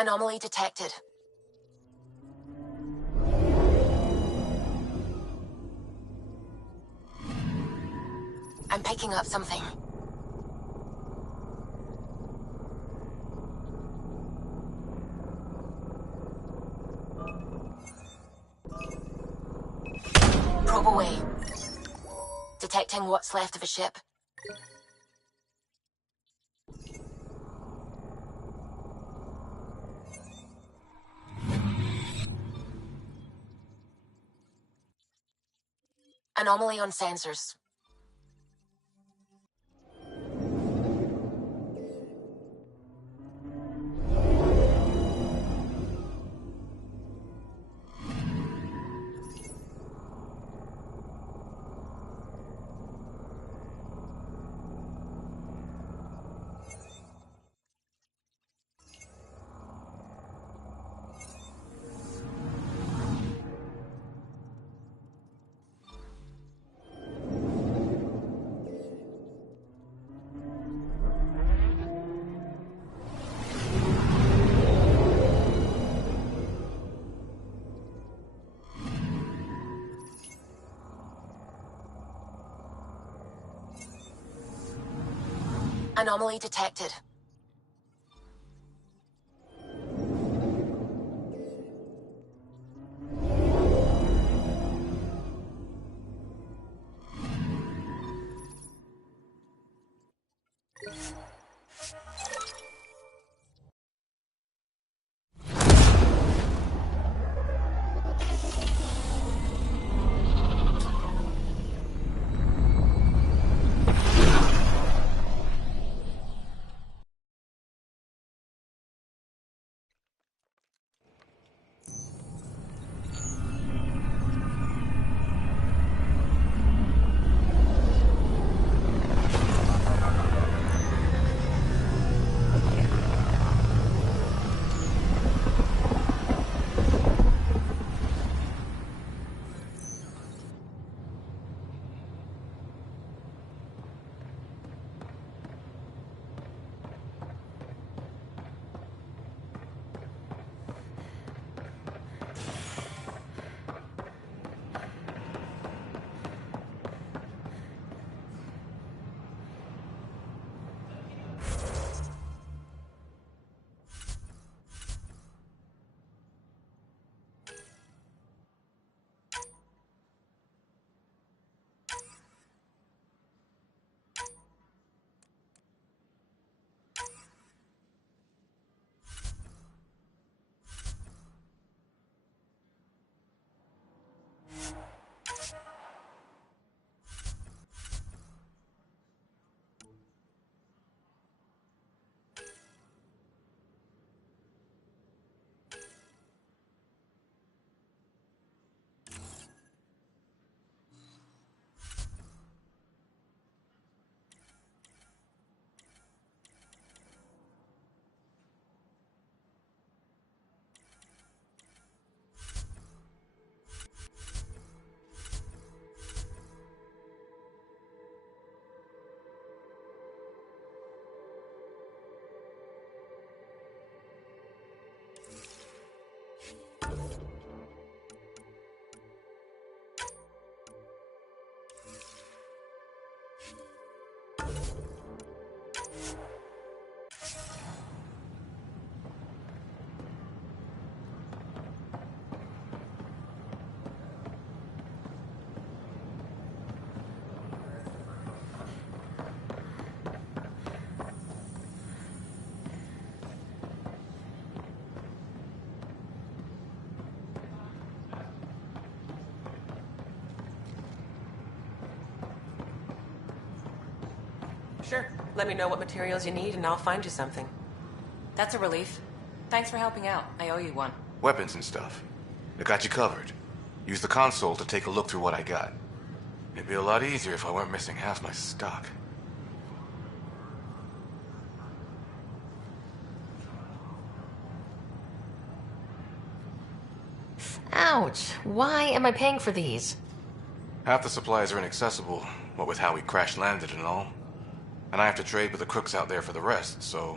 Anomaly detected. I'm picking up something. Probe away. Detecting what's left of a ship. Anomaly on sensors. Anomaly detected. Sure. Let me know what materials you need and I'll find you something. That's a relief. Thanks for helping out. I owe you one. Weapons and stuff. I got you covered. Use the console to take a look through what I got. It'd be a lot easier if I weren't missing half my stock. Ouch. Why am I paying for these? Half the supplies are inaccessible, what with how we crash-landed and all. And I have to trade with the crooks out there for the rest, so...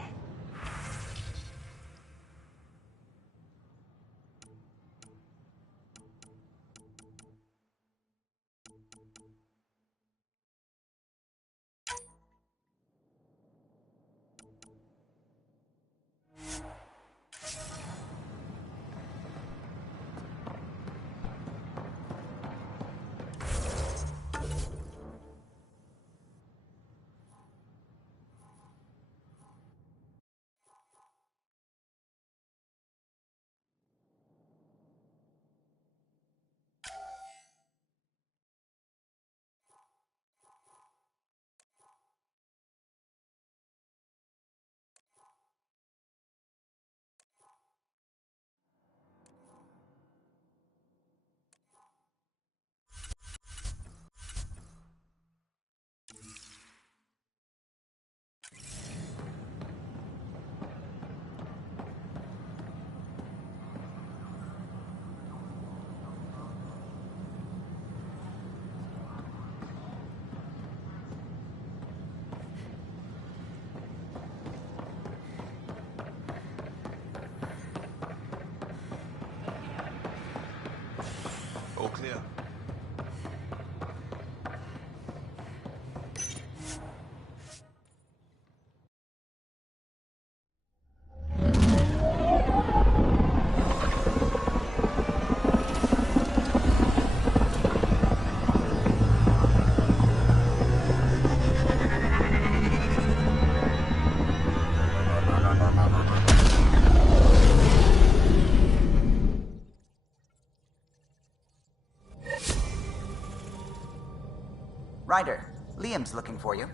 Ryder, Liam's looking for you.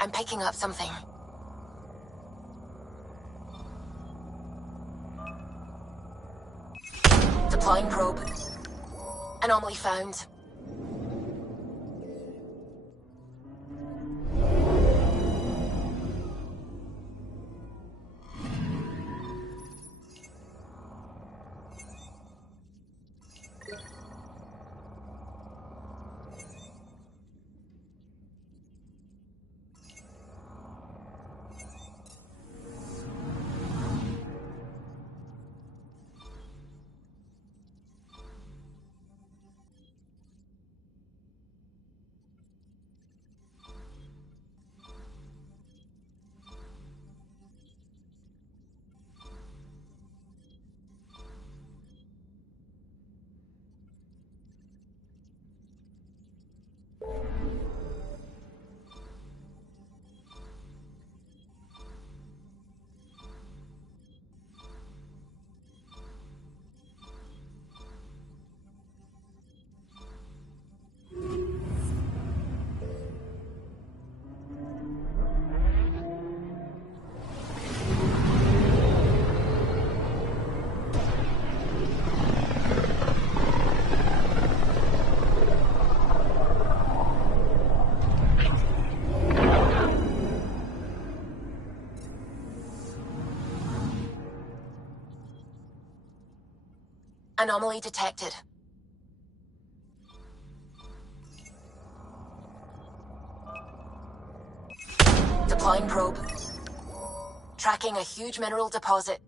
I'm picking up something. Deploying probe. Anomaly found. Anomaly detected. Deploying probe. Tracking a huge mineral deposit.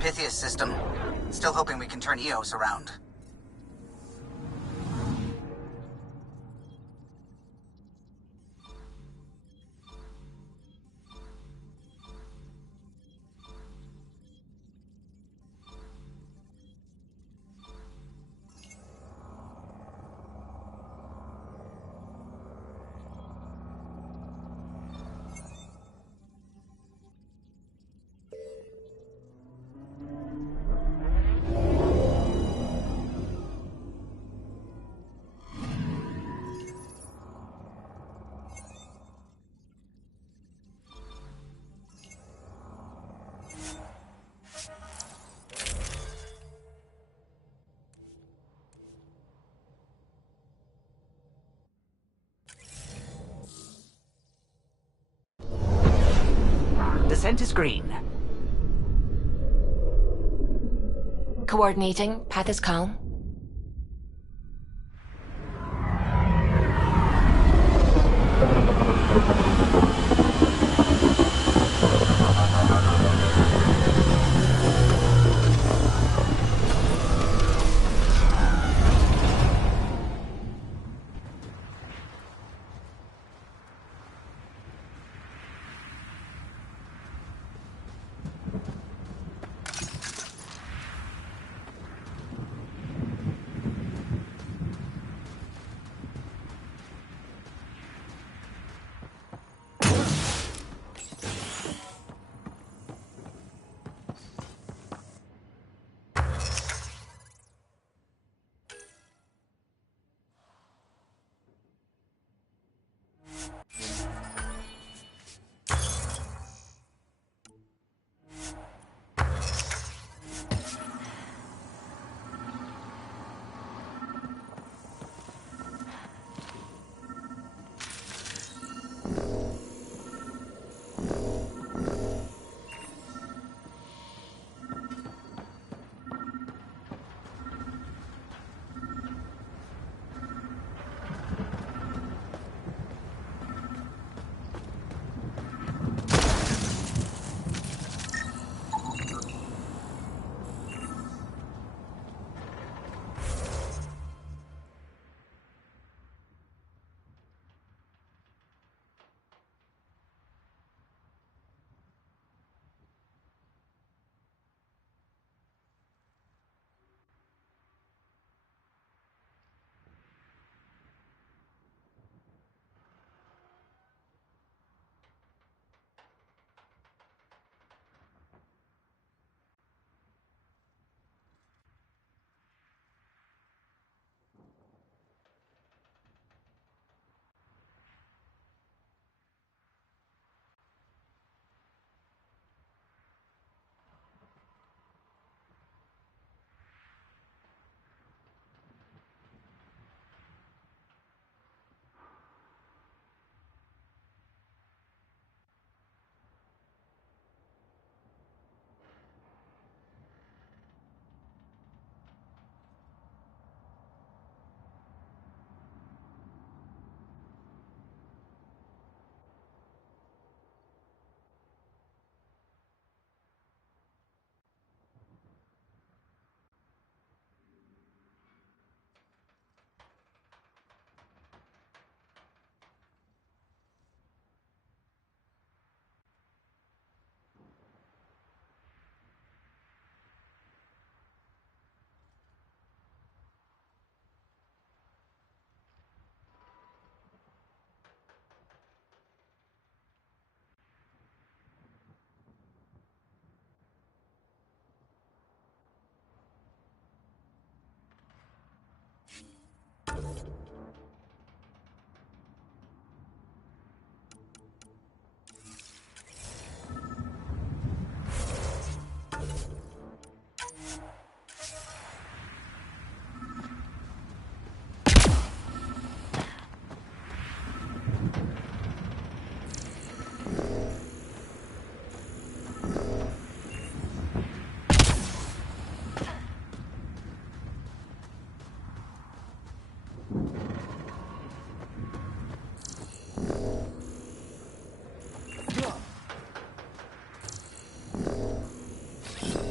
Pythia's system. Still hoping we can turn Eos around. scent is green. Coordinating. Path is calm.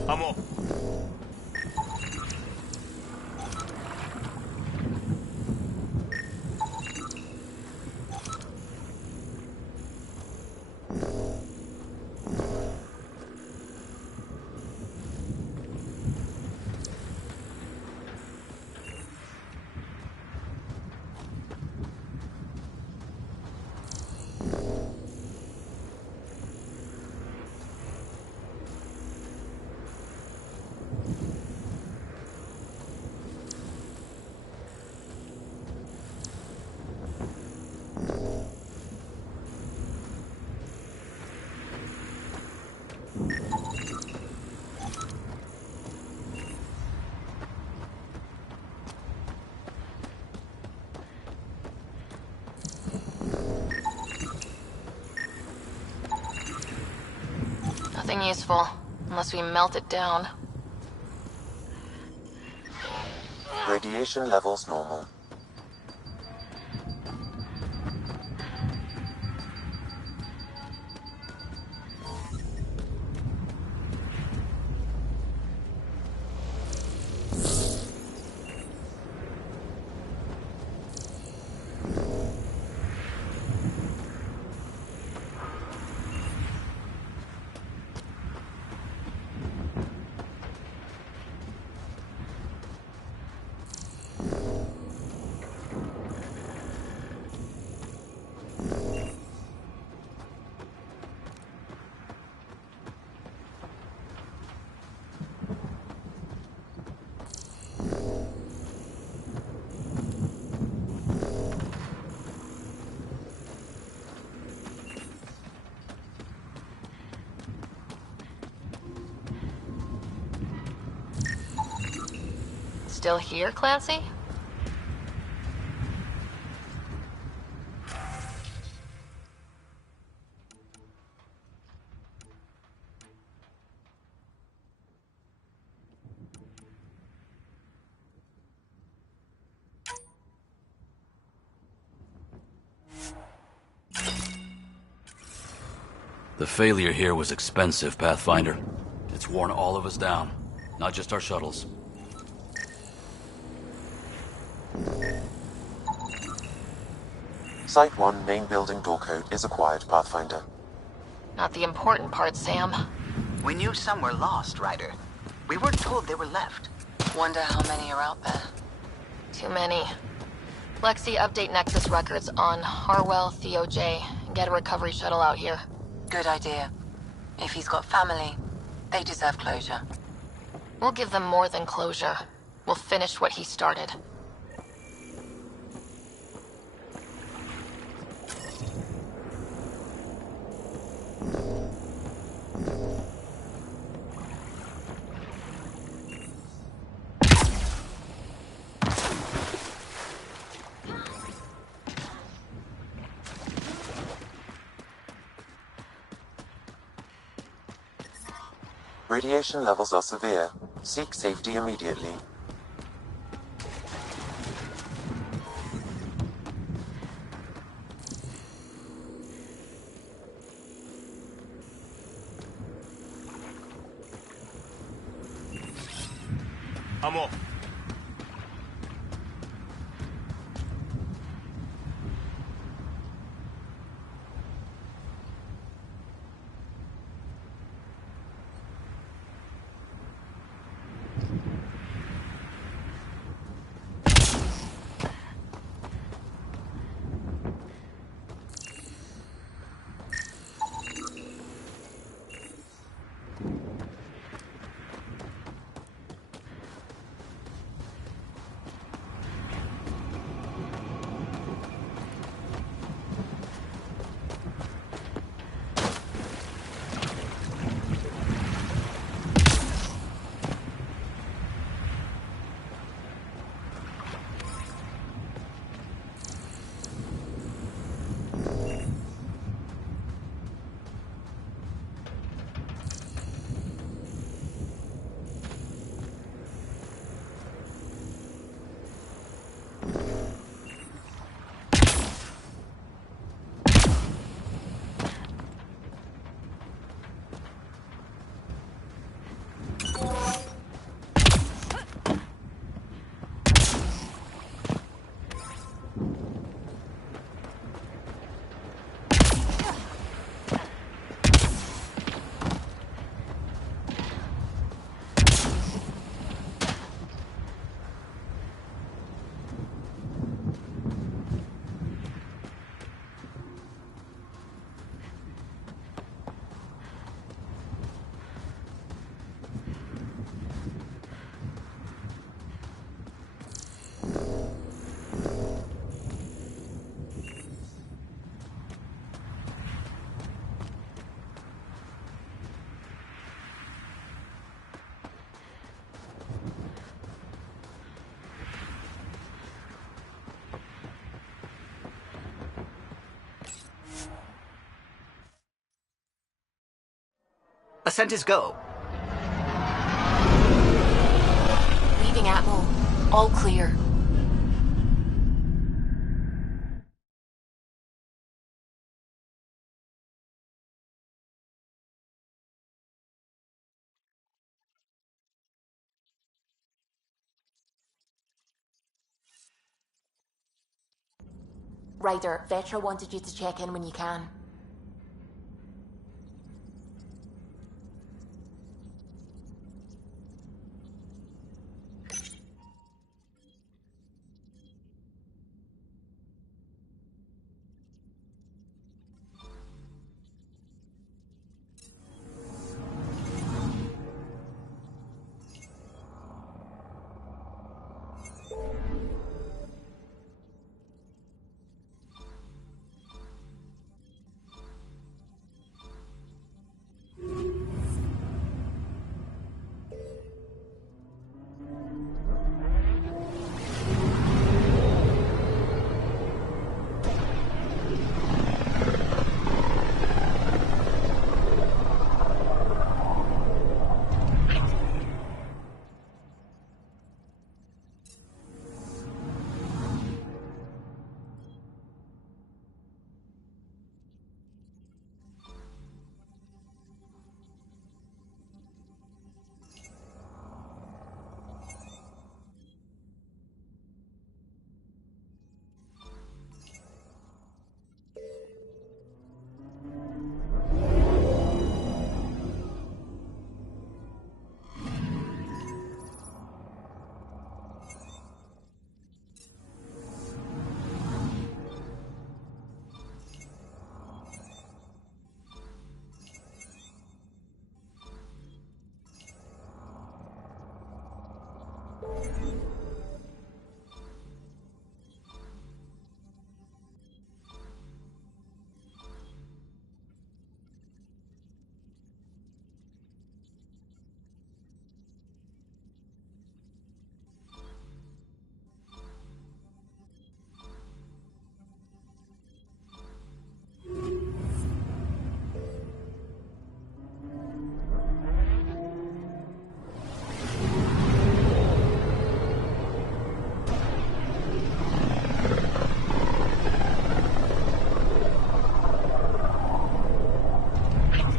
I'm off. Nothing useful, unless we melt it down. Radiation levels normal. Still here, Clancy? The failure here was expensive, Pathfinder. It's worn all of us down, not just our shuttles. Site 1 main building door code is acquired, Pathfinder. Not the important part, Sam. We knew some were lost, Ryder. We weren't told they were left. Wonder how many are out there. Too many. Lexi, update Nexus records on Harwell, Theo J, and get a recovery shuttle out here. Good idea. If he's got family, they deserve closure. We'll give them more than closure. We'll finish what he started. Radiation levels are severe. Seek safety immediately. I'm off. Ascent is go. Leaving Atmo. All clear. Ryder, Vetra wanted you to check in when you can.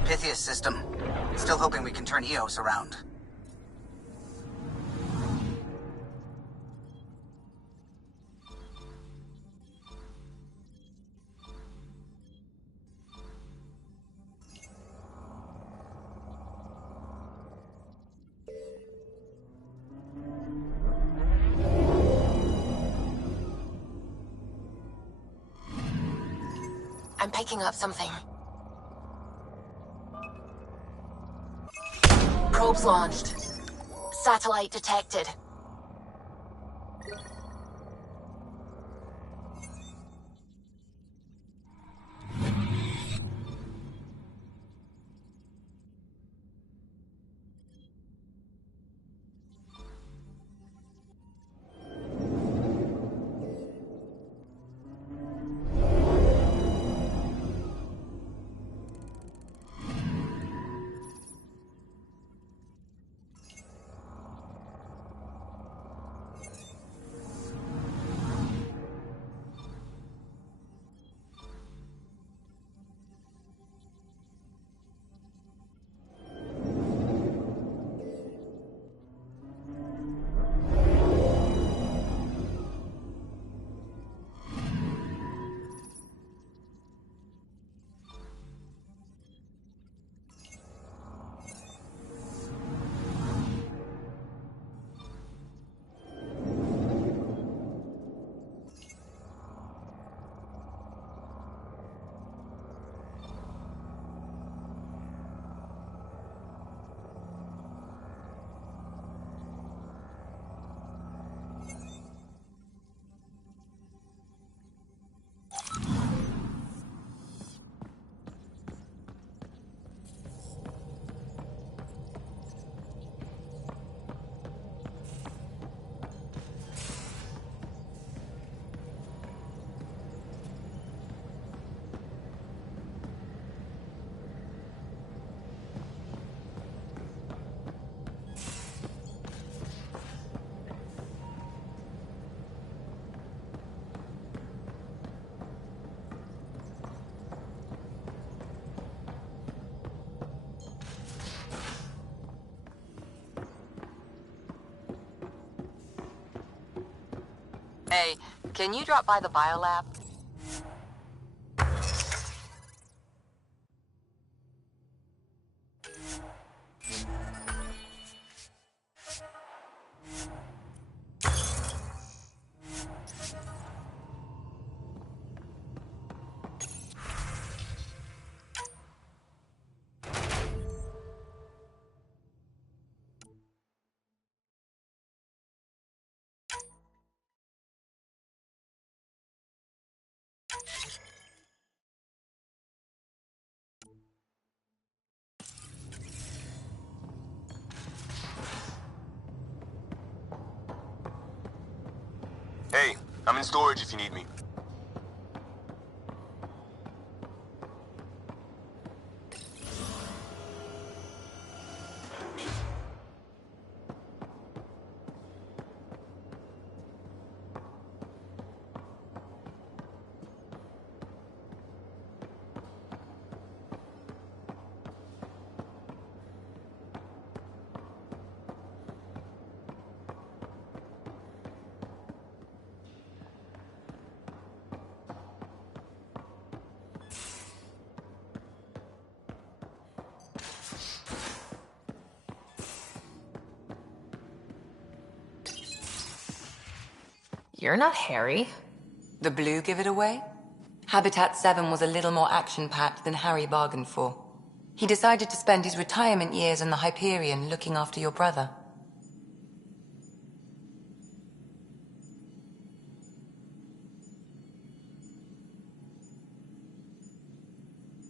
Pythias system. Still hoping we can turn Eos around. I'm picking up something. Probes launched. Satellite detected. Hey, can you drop by the biolab? Hey, I'm in storage if you need me. You're not Harry. The blue give it away? Habitat 7 was a little more action-packed than Harry bargained for. He decided to spend his retirement years in the Hyperion looking after your brother.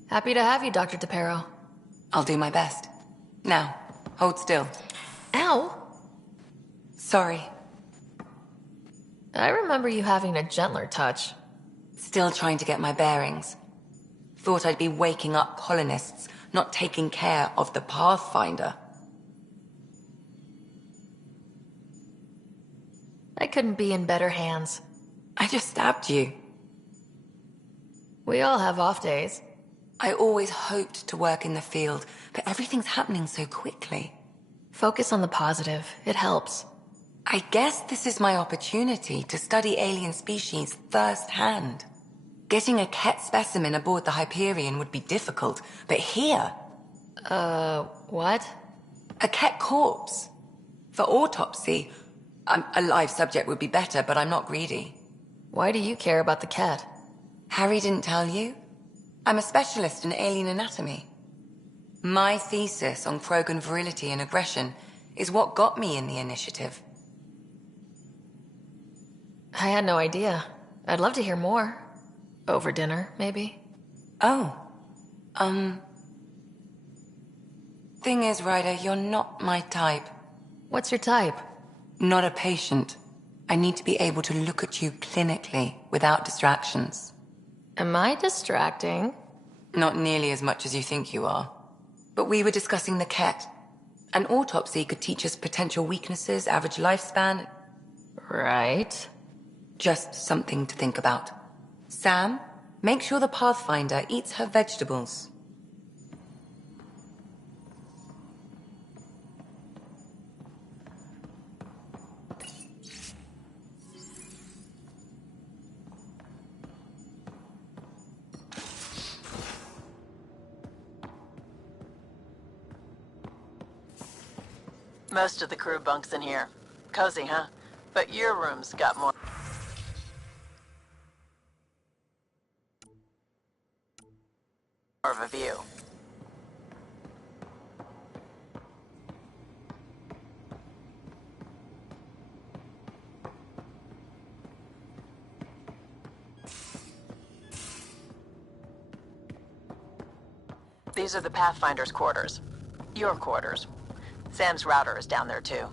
Happy to have you, Dr. DePero. I'll do my best. Now, hold still. Ow! Sorry. I remember you having a gentler touch. Still trying to get my bearings. Thought I'd be waking up colonists, not taking care of the Pathfinder. I couldn't be in better hands. I just stabbed you. We all have off days. I always hoped to work in the field, but everything's happening so quickly. Focus on the positive. It helps. I guess this is my opportunity to study alien species firsthand. Getting a Ket specimen aboard the Hyperion would be difficult, but here... what? A Ket corpse. For autopsy. A live subject would be better, but I'm not greedy. Why do you care about the Ket? Harry didn't tell you? I'm a specialist in alien anatomy. My thesis on Krogan virility and aggression is what got me in the initiative. I had no idea. I'd love to hear more. Over dinner, maybe? Oh. Thing is, Ryder, you're not my type. What's your type? Not a patient. I need to be able to look at you clinically without distractions. Am I distracting? Not nearly as much as you think you are. But we were discussing the Ket. An autopsy could teach us potential weaknesses, average lifespan. Right. Just something to think about. Sam, make sure the Pathfinder eats her vegetables. Most of the crew bunks in here. Cozy, huh? But your room's got more of a view. These are the Pathfinder's quarters. Your quarters. Sam's router is down there too.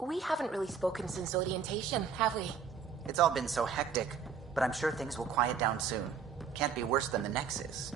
We haven't really spoken since orientation, have we? It's all been so hectic, but I'm sure things will quiet down soon. Can't be worse than the Nexus.